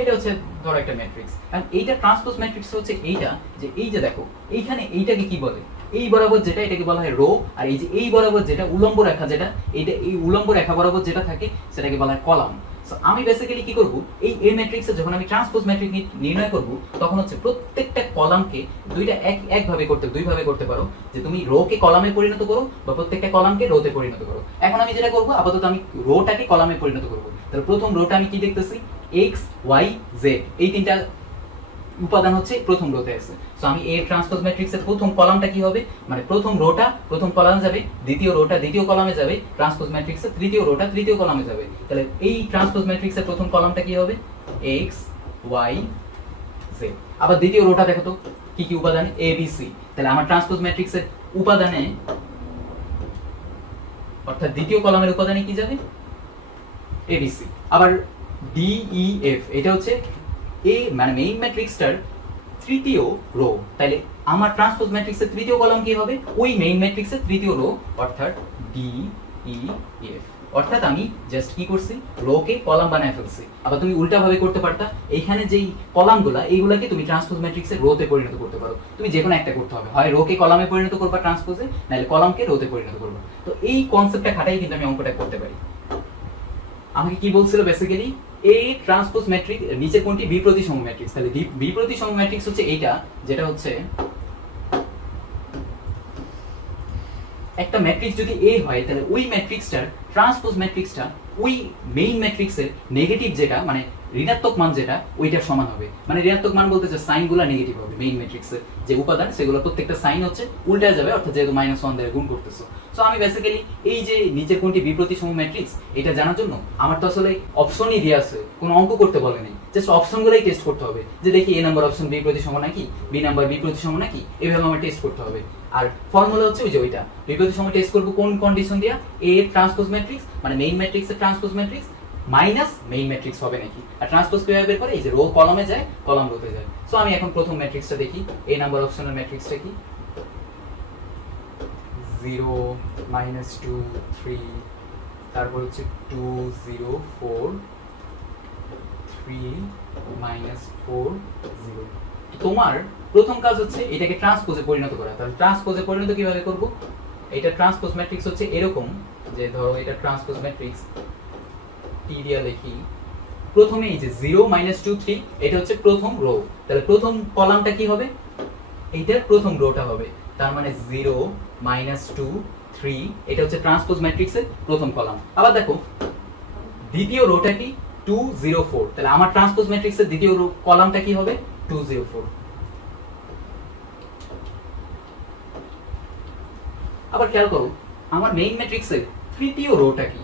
এটা হচ্ছে ধরো একটা ম্যাট্রিক্স। কারণ এইটা ট্রান্সপোজ ম্যাট্রিক্স হচ্ছে এইটা, যে এই যে দেখো এইখানে এইটাকে কি বলে, এই বরাবর যেটা এটাকে বলা হয় রো, আর এই যে এই বরাবর যেটা উলম্ব রেখা, যেটা এইটা এই উলম্ব রেখা বরাবর যেটা থাকে সেটাকে বলা হয় কলাম। সো আমি বেসিক্যালি কি করব, এই এ ম্যাট্রিক্সে যখন আমি ট্রান্সপোজ ম্যাট্রিক্স নির্ণয় করব, তখন হচ্ছে প্রত্যেকটা কলামকে দুইটা একভাবে দুইভাবে করতে পারো, যে তুমি রো কে কলামে পরিণত করো বা প্রত্যেকটা কলামকে রো তে পরিণত করো। এখন আমি যেটা করব, আপাতত আমি রোটাকে কলামে পরিণত করব। তাহলে প্রথম রোটা আমি কি দেখতেছি, এক্স ওয়াই জেড এই তিনটা উপাদান হচ্ছে প্রথম রোতে আছে। সো আমি এ ট্রান্সপোজ ম্যাট্রিক্সের প্রথম কলামটা কি হবে, মানে প্রথম রোটা প্রথম কলামে যাবে, দ্বিতীয় রোটা দ্বিতীয় কলামে যাবে, ট্রান্সপোজ ম্যাট্রিক্সের তৃতীয় রোটা তৃতীয় কলামে যাবে। তাহলে এই ট্রান্সপোজ ম্যাট্রিক্সের প্রথম কলামটা কি হবে, এক্স ওয়াই জেড। আবার দ্বিতীয় রোটা দেখো তো কি কি উপাদান, এ বি সি। তাহলে আমার ট্রান্সপোজ ম্যাট্রিক্সের উপাদানে অর্থাৎ দ্বিতীয় কলামের উপাদানে কি যাবে, এ বি সি। আবার ডি ই এফ এটা হচ্ছে এ মানে মেইন ম্যাট্রিক্সটার তৃতীয় রো। তাহলে আমার ট্রান্সপোজ ম্যাট্রিক্সের তৃতীয় কলাম কি হবে, ওই মেইন ম্যাট্রিক্সের তৃতীয় রো অর্থাৎ ডি ই এফ। অর্থাৎ আমি জাস্ট কি করছি, রো কে কলাম বানায় ফেলছি। আবার তুমি উল্টা ভাবে করতে পারতা, এইখানে যেই কলামগুলা এইগুলাকে তুমি ট্রান্সপোজ ম্যাট্রিক্সের রোতে পরিণত করতে পারো। তুমি যে কোনো একটা করতে হবে, হয় রো কে কলামে পরিণত করবা ট্রান্সপোজে, নাহলে কলামকে রোতে পরিণত করবা। তো এই কনসেপ্টটা খাটাই কিন্তু আমি অঙ্কটা করতে পারি। আমাকে কি বলছিল বেসিক্যালি, এ ট্রান্সপোজ ম্যাট্রিক্স নিচে কোনটি বিপ্রতিসম ম্যাট্রিক্স। তাহলে বিপ্রতিসম ম্যাট্রিক্স হচ্ছে এইটা, যেটা হচ্ছে একটা ম্যাট্রিক্স যদি এ হয় তাহলে ওই ম্যাট্রিক্সটার ট্রান্সপোজ ম্যাট্রিক্সটা ওই মেইন ম্যাট্রিক্সের নেগেটিভ যেটা মানে ঋণাত্মক মান যেটা ওইটার সমান হবে। মানে ঋণাত্মক মান বলতে যে সাইনগুলো নেগেটিভ হবে, মেইন ম্যাট্রিক্সের যে উপাদান সেগুলো প্রত্যেকটা সাইন হচ্ছে উল্টা যাবে, অর্থাৎ যেহেতু -1 দিয়ে গুণ করতেছো। সো আমি বেসিক্যালি এই যে নিচের কোনটি বিপ্রতিসম ম্যাট্রিক্স এটা জানার জন্য আমার তো আসলে অপশনই দেওয়া আছে, কোনো অঙ্ক করতে বলে নেই, জাস্ট অপশনগুলোই টেস্ট করতে হবে যে দেখি এ নাম্বার অপশন বিপ্রতিসম নাকি, বি নাম্বার বিপ্রতিসম নাকি, এভাবে আমার টেস্ট করতে হবে। আর ফর্মুলা হচ্ছে ওই যে ওইটা বিপ্রতিসম টেস্ট করব কোন কন্ডিশন দিয়া, এ ট্রান্সপোজ ম্যাট্রিক্স মানে মেইন ম্যাট্রিক্সের transpose matrix minus main matrix হবে নাকি। আর ট্রান্সপোজ কিভাবে বের করে, এই যে রো কলামে যায় কলাম রোতে যায়। সো আমি এখন প্রথম ম্যাট্রিক্সটা দেখি, এ নাম্বার অপশনের ম্যাট্রিক্সটা কি, 0 -2 3, তারপর হচ্ছে 2 0 4 3 -4 0। তোমার প্রথম কাজ হচ্ছে এটাকে ট্রান্সপোজে পরিণত করা। তাহলে ট্রান্সপোজে পরিণত কিভাবে করব, এটা ট্রান্সপোজ ম্যাট্রিক্স হচ্ছে এরকম যে ধরো এটা ট্রান্সপোজ ম্যাট্রিক্স টি দিয়া লিখি, প্রথমে এই যে 0 -2 3 এটা হচ্ছে প্রথম রো। তাহলে প্রথম কলামটা কি হবে, এইটার প্রথম রোটা হবে, তার মানে 0 -2 3 এটা হচ্ছে ট্রান্সপোজ ম্যাট্রিক্সের প্রথম কলাম। আবার দেখো দ্বিতীয় রোটা কি 2 0 4, তাহলে আমার ট্রান্সপোজ ম্যাট্রিক্সের দ্বিতীয় কলামটা কি হবে 2 0 4। আবার খেয়াল করো আমার মেইন ম্যাট্রিক্সের তৃতীয় রোটা কি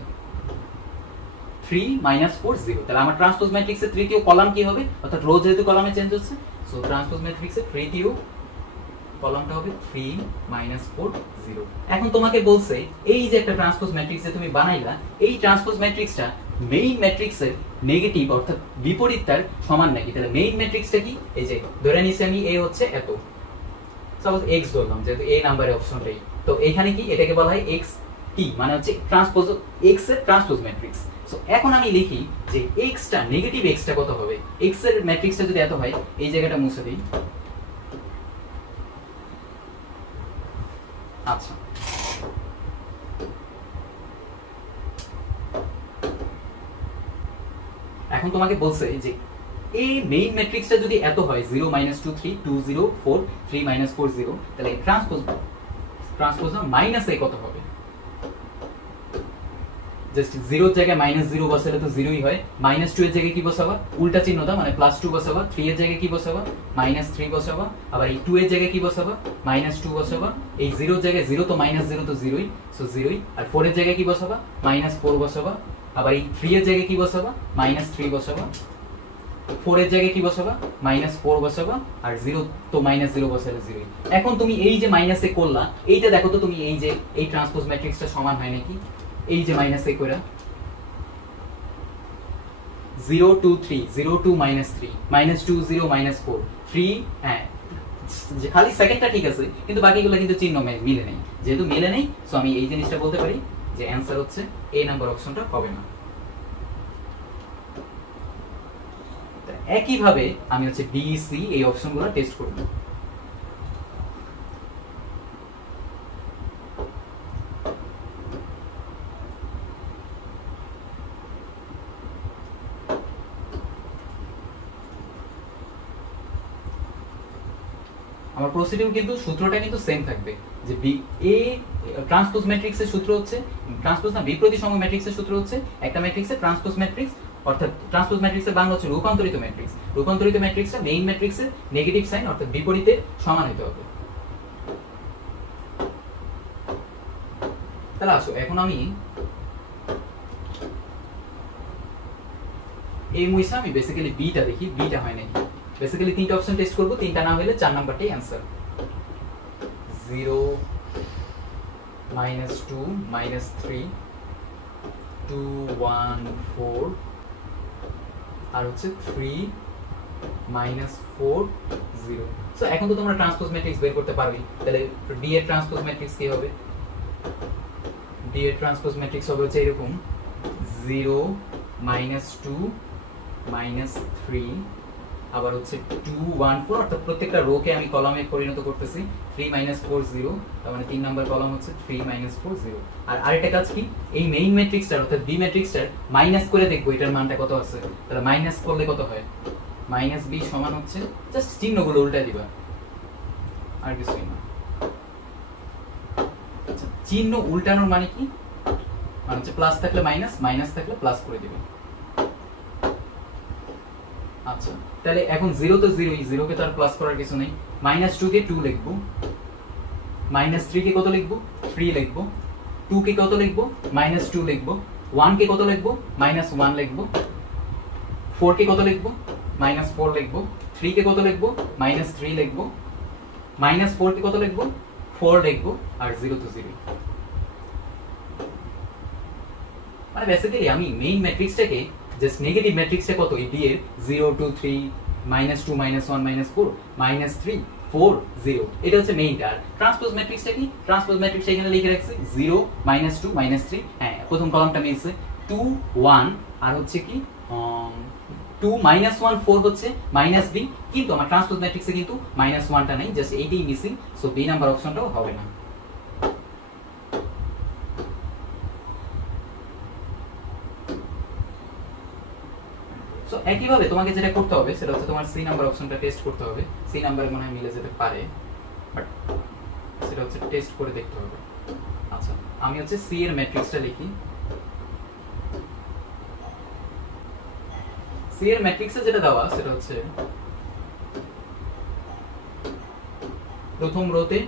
3 -4 0, তাহলে আমার ট্রান্সপোজ ম্যাট্রিক্সের তৃতীয় কলাম কি হবে, অর্থাৎ রো যেহেতু কলামে চেঞ্জ হচ্ছে, সো ট্রান্সপোজ ম্যাট্রিক্সের তৃতীয় কলামটা হবে 3 -4 0। এখন তোমাকে বলছে এই যে একটা ট্রান্সপোজ ম্যাট্রিক্স যে তুমি বানাইলা, এই ট্রান্সপোজ ম্যাট্রিক্সটা মেইন ম্যাট্রিক্সের নেগেটিভ অর্থাৎ বিপরীতটার সমান নাকি। তাহলে মেইন ম্যাট্রিক্সটা কি, এই যে ধরে নিছি আমি এ হচ্ছে এত, সাপোজ x ধরলাম যেহেতু এ নাম্বারের অপশনটাই, তো এখানে কি এটাকে বলা হয় x টি, মানে হচ্ছে ট্রান্সপোজ x এর ট্রান্সপোজ ম্যাট্রিক্স। সো এখন আমি লিখি যে x টা নেগেটিভ x টা কত হবে, x এর ম্যাট্রিক্সটা যদি এত হয়, এই জায়গাটা মুছে দিই। আচ্ছা এখন তোমাকে বলছে যে এই মেইন ম্যাট্রিক্সটা যদি এত হয় 0 -2 3 2 0 4 3 -4 0, তাহলে ট্রান্সপোজ মাইনাস এ কত হবে, জাস্ট 0 এর জায়গায় -0 বসালে তো 0ই হয়, -2 এর জায়গায় কি বসাবা, উল্টা চিহ্ন দাও মানে +2 বসাবা, 3 এর জায়গায় কি বসাবা -3 বসাবা, আবার এই 2 এর জায়গায় কি বসাবা -2 বসাবা, এই 0 এর জায়গায় 0 তো -0 তো 0ই, সো 0ই, আর 4 এর জায়গায় কি বসাবা -4 বসাবা, আবার এই 3 এর জায়গায় কি বসাবা -3 বসাবা, 4 এর জায়গায় কি বসাবা -4 বসাবা, আর 0 তো -0 বসালে 0ই। এখন তুমি এই যে মাইনাস এ করলা, এইটা দেখো তো তুমি এই যে এই ট্রান্সপোজ ম্যাট্রিক্সটা সমান হয় নাকি, এই যে মাইনাস এ কইরা 0 2 3 0 2 -3 -2 0 -4 3, হ্যাঁ যে খালি সেকেন্ডটা ঠিক আছে কিন্তু বাকিগুলো কিন্তু চিহ্ন মিলে নেই, যেহেতু মিলে নেই সো আমি এই জিনিসটা বলতে পারি যে অ্যানসার হচ্ছে এ নাম্বার অপশনটা হবে না। একই ভাবে আমি হচ্ছে বি সি এই অপশনগুলো টেস্ট করব। আমার প্রসিডিউর কিন্তু সূত্রটা কিন্তু সেম থাকবে যে বি এ ট্রান্সপোজ ম্যাট্রিক্সের সূত্র হচ্ছে ট্রান্সপোজ না বিপ্রতিসম ম্যাট্রিক্সের সূত্র হচ্ছে একটা ম্যাট্রিক্সের ট্রান্সপোজ ম্যাট্রিক্স অর্থাৎ ট্রান্সপোজ ম্যাট্রিক্সের বাংলা হচ্ছে রূপান্তরিত ম্যাট্রিক্স। রূপান্তরিত ম্যাট্রিক্সটা মেইন ম্যাট্রিক্সের নেগেটিভ সাইন অর্থাৎ বিপরীতে সমান হতে হবে। তাহলে আসো এখন আমি এই মুইসা আমি বেসিক্যালি বিটা দেখি, বিটা হয় নাকি। বেসিক্যালি তিনটা অপশন টেস্ট করব, তিনটা না হলে 4 নাম্বারটাই आंसर। 0 -2 -3 2 1 4 আর হচ্ছে 3 -4 0। সো এখন তো তোমরা ট্রান্সপোজ ম্যাট্রিক্স বের করতে পারবে। তাহলে ডি এর ট্রান্সপোজ ম্যাট্রিক্স কি হবে? ডি এর ট্রান্সপোজ ম্যাট্রিক্স হবে হচ্ছে এরকম 0 -2 -3 আবার হচ্ছে 2 1 4, অর্থাৎ প্রত্যেকটা রোকে আমি কলামে পরিণত করতেছি। 3 -4 0, তার মানে 3 নাম্বার কলাম হচ্ছে 3 -4 0। আর আরেকটা কাজ কি, এই মেইন ম্যাট্রিক্সটার অর্থাৎ বি ম্যাট্রিক্সটার মাইনাস করে দেখবো এটার মানটা কত আছে। তাহলে মাইনাস করলে কত হয়? -b সমান হচ্ছে জাস্ট চিহ্নগুলো উল্টা দিবা, আর কিছুই না। আচ্ছা, চিহ্ন উল্টানোর মানে কি? মানে হচ্ছে প্লাস থাকলে মাইনাস, মাইনাস থাকলে প্লাস করে দিবে। আচ্ছা, তাহলে এখন 0 তো 0ই, 0 কে তো আর প্লাস করার কিছু নেই। -2 কে 2 লিখব, -3 কে কত লিখব? 3 লিখব, 2 কে কত লিখব? -2 লিখব, 1 কে কত লিখব? -1 লিখব, 4 কে কত লিখব? -4 লিখব, 3 কে কত লিখব? -3 লিখব, -4 কে কত লিখব? 4 লিখব, আর 0 তো 0। মানে বেসিক্যালি আমি মেইন ম্যাট্রিক্সটাকে জাস্ট নেগেটিভ ম্যাট্রিক্সটা কত এই বি এর 0 2 3 -2 -1 -4 -3 4 0, এটা হচ্ছে মেইনটা। আর ট্রান্সপোজ ম্যাট্রিক্সটা কি? ট্রান্সপোজ ম্যাট্রিক্স এখানে লিখে রাখছি 0 -2 -3। হ্যাঁ, প্রথম কলামটা মিলছে 2 1 আর হচ্ছে কি 2 -1 4 হচ্ছে -b, কিন্তু আমার ট্রান্সপোজ ম্যাট্রিক্সে কিন্তু -1টা নাই, জাস্ট এইটাই মিসিং। সো বি নাম্বার অপশনটাও হবে না। সো একইভাবে তোমাকে যেটা করতে হবে সেটা হচ্ছে তোমার সি নাম্বার অপশনটা টেস্ট করতে হবে। সি নাম্বারে মনে হয় মিলে যেতে পারে, বাট সেটা হচ্ছে টেস্ট করে দেখতে হবে। আচ্ছা, আমি হচ্ছে সি এর ম্যাট্রিক্সটা লিখি। সি এর ম্যাট্রিক্সে যেটা দেওয়া সেটা হচ্ছে প্রথম রোতে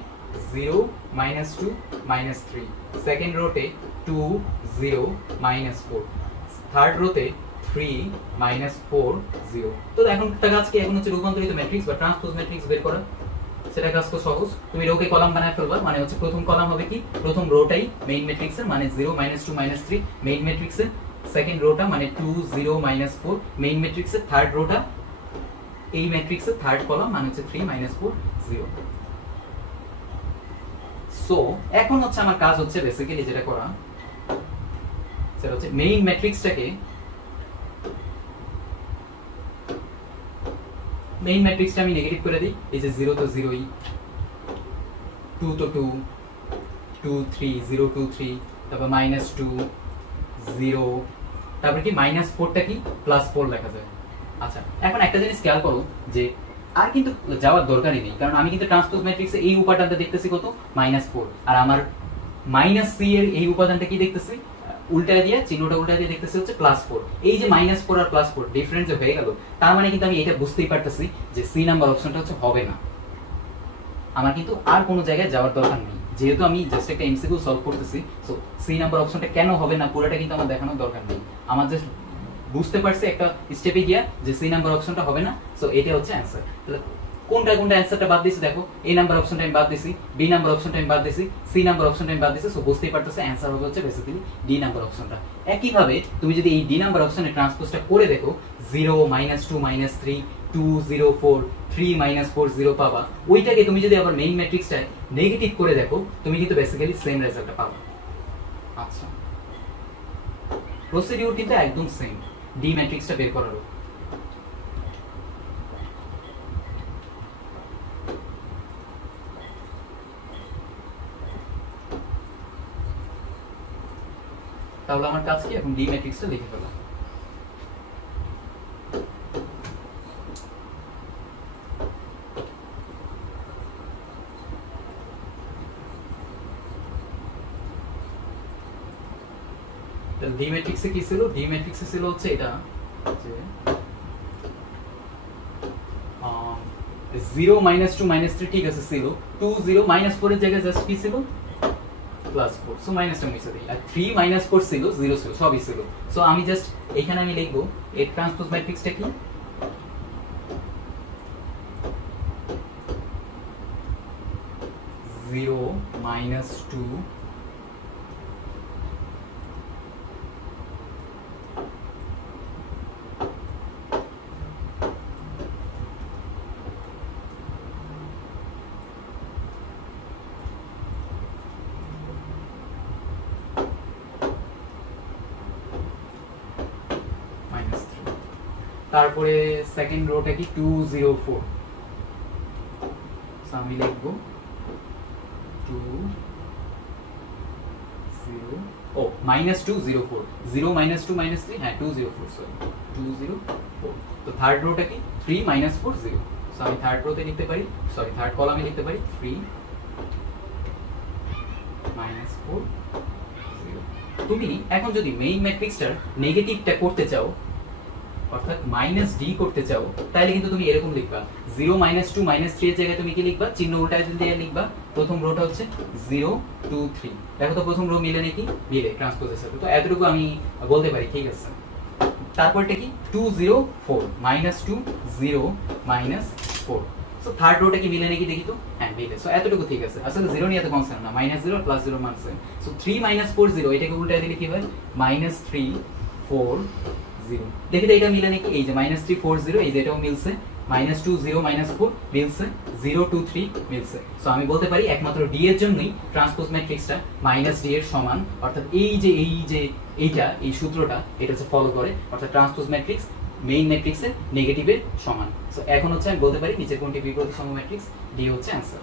0 -2 -3, সেকেন্ড রোতে 2 0 -4, থার্ড রোতে 3 -4 0। তো এখন একটা কাজ কি, এখন হচ্ছে রূপান্তরিত ম্যাট্রিক্স বা ট্রান্সপোজ ম্যাট্রিক্স বের করা। সেটা কাজ তো সহজ, তুমি রোকে কলাম বানায় ফেলবা। মানে হচ্ছে প্রথম কলাম হবে কি, প্রথম রোটাই মেইন ম্যাট্রিক্সের মানে 0 -2 -3 মেইন ম্যাট্রিক্সের, সেকেন্ড রোটা মানে 2 0 -4 মেইন ম্যাট্রিক্সের, থার্ড রোটা এই ম্যাট্রিক্সের থার্ড কলাম মানে হচ্ছে 3 -4 0। সো এখন হচ্ছে আমার কাজ হচ্ছে বেসিক্যালি যেটা করা সেটা হচ্ছে মেইন ম্যাট্রিক্সটাকে, মেইন ম্যাট্রিক্সটা আমি নেগেটিভ করে দিই। এই যে 0 তো 0ই, 2 তো 2 2 3 0 2 3, তারপর -2 0, তারপর কি -4টা কি +4 লেখা যায়। আচ্ছা, এখন একটা জিনিস খেয়াল করো যে আর কিন্তু যাওয়ার দরকারই নেই, কারণ আমি কিন্তু ট্রান্সপোজ ম্যাট্রিক্সে এই উপাদানটা দেখতেছি কত -4, আর আমার -c এর এই উপাদানটা কি দেখতেছি উল্টা দিয়ে, চিহ্নটা উল্টা দিয়ে দেখতেছি হচ্ছে +4। এই যে -4 আর +4 ডিফারেন্স হয়ে গেল, তার মানে কিন্তু আমি এটা বুঝতেই পারতেছি যে সি নাম্বার অপশনটা হচ্ছে হবে না। আমার কিন্তু আর কোনো জায়গায় যাওয়ার দরকার নেই, যেহেতু আমি জাস্ট একটা এমসিকিউ সলভ করতেছি। সো সি নাম্বার অপশনটা কেন হবে না পুরোটা কিন্তু আমার দেখানোর দরকার নেই, আমার জাস্ট বুঝতে পারছি একটা স্টেপে গিয়া যে সি নাম্বার অপশনটা হবে না। সো এটা হচ্ছে অ্যান্সার। তাহলে কোনটা কোনটা অ্যান্সারটা বাদ দিছি দেখো, এ নাম্বার অপশনটা আমি বাদ দিছি, বি নাম্বার অপশনটা আমি বাদ দিছি, সি নাম্বার অপশনটা আমি বাদ দিছি। সো বুঝতেই পারতেছে অ্যান্সার হবে হচ্ছে বেসিক্যালি ডি নাম্বার অপশনটা। একইভাবে তুমি যদি এই ডি নাম্বার অপশনে ট্রান্সপোজটা করে দেখো 0 -2 -3 2 0 4 3 -4 0 পাবা, ওইটাকে তুমি যদি আবার মেইন ম্যাট্রিক্সটায় নেগেটিভ করে দেখো, তুমি কিন্তু বেসিক্যালি সেম রেজাল্টটা পাবা। আচ্ছা, প্রসিডিউর কিন্তু একদম সেম ডি ম্যাট্রিক্সটা বের করার। তাহলে আমার কাজ কি, এখন ডি ম্যাট্রিক্সটা লিখে ফেলা। ডি ম্যাট্রিক্সে কি ছিল? ডি ম্যাট্রিক্সে ছিল হচ্ছে এটা 0 -2 -3 ঠিক আছে ছিল, 2 0 -4 এর জায়গায় জাস্ট কি ছিল +4, সো মাইনাসটা মুছে দিই, আর 3 -4 ছিল 0 ছিল, সবই ছিল। সো আমি জাস্ট এখানে আমি লিখবো এর ট্রান্সপোজ ম্যাট্রিক্সটা কি, 0 -2 তারপরে সেকেন্ড রোটা কি 2 0 4, সো আমি লিখবো 2 0 ও -2 0 4, 0 -2 -3, হ্যাঁ 2 0 4, সরি 2 0 4। তো থার্ড রোটা কি 3 -4 0, সো আমি থার্ড রোতে লিখতে পারি, সরি থার্ড কলামে লিখতে পারি 3 -4 0। তুমি এখন যদি মেইন ম্যাট্রিক্সটার নেগেটিভটা করতে চাও, অর্থাৎ -d করতে চাও, তাহলে কিন্তু তুমি এরকম লিখবা 0 -2 -3 এর জায়গায় তুমি কি লিখবা, চিহ্ন উল্টায় দিয়ে লিখবা। প্রথম রোটা হচ্ছে 0 2 3, দেখো তো প্রথম রো মিলে নাকি, মিলে ট্রান্সপোজের সাথে, তো এতটুকু আমি বলতে পারি, ঠিক আছে। তারপরটা কি 2 0 4, -2 0 -4, সো থার্ড রোটা কি মিলে নাকি দেখি তো, হ্যাঁ মিলে, সো এতটুকু ঠিক আছে। আসলে 0 নিয়ে তো কনসার্ন না, -0 +0 -7, সো 3 -4 0, এটাকে উল্টায় দিলে কি হয় -3 4 0, দেখি তো এটা মিলে নাকি, এই যে -3 4 0, এই যে এটাও মিলছে, -2 0 -4 মিলছে, 0 2 3 মিলছে। সো আমি বলতে পারি একমাত্র d এর জন্যই ট্রান্সপোজ ম্যাট্রিক্সটা -d এর সমান, অর্থাৎ এই যে এইটা এই সূত্রটা এটা হচ্ছে ফলো করে, অর্থাৎ ট্রান্সপোজ ম্যাট্রিক্স মেইন ম্যাট্রিক্সের নেগেটিভের সমান। সো এখন হচ্ছে আমি বলতে পারি নিচের কোনটি বিপরীত সম ম্যাট্রিক্স, d হচ্ছে অ্যান্সার।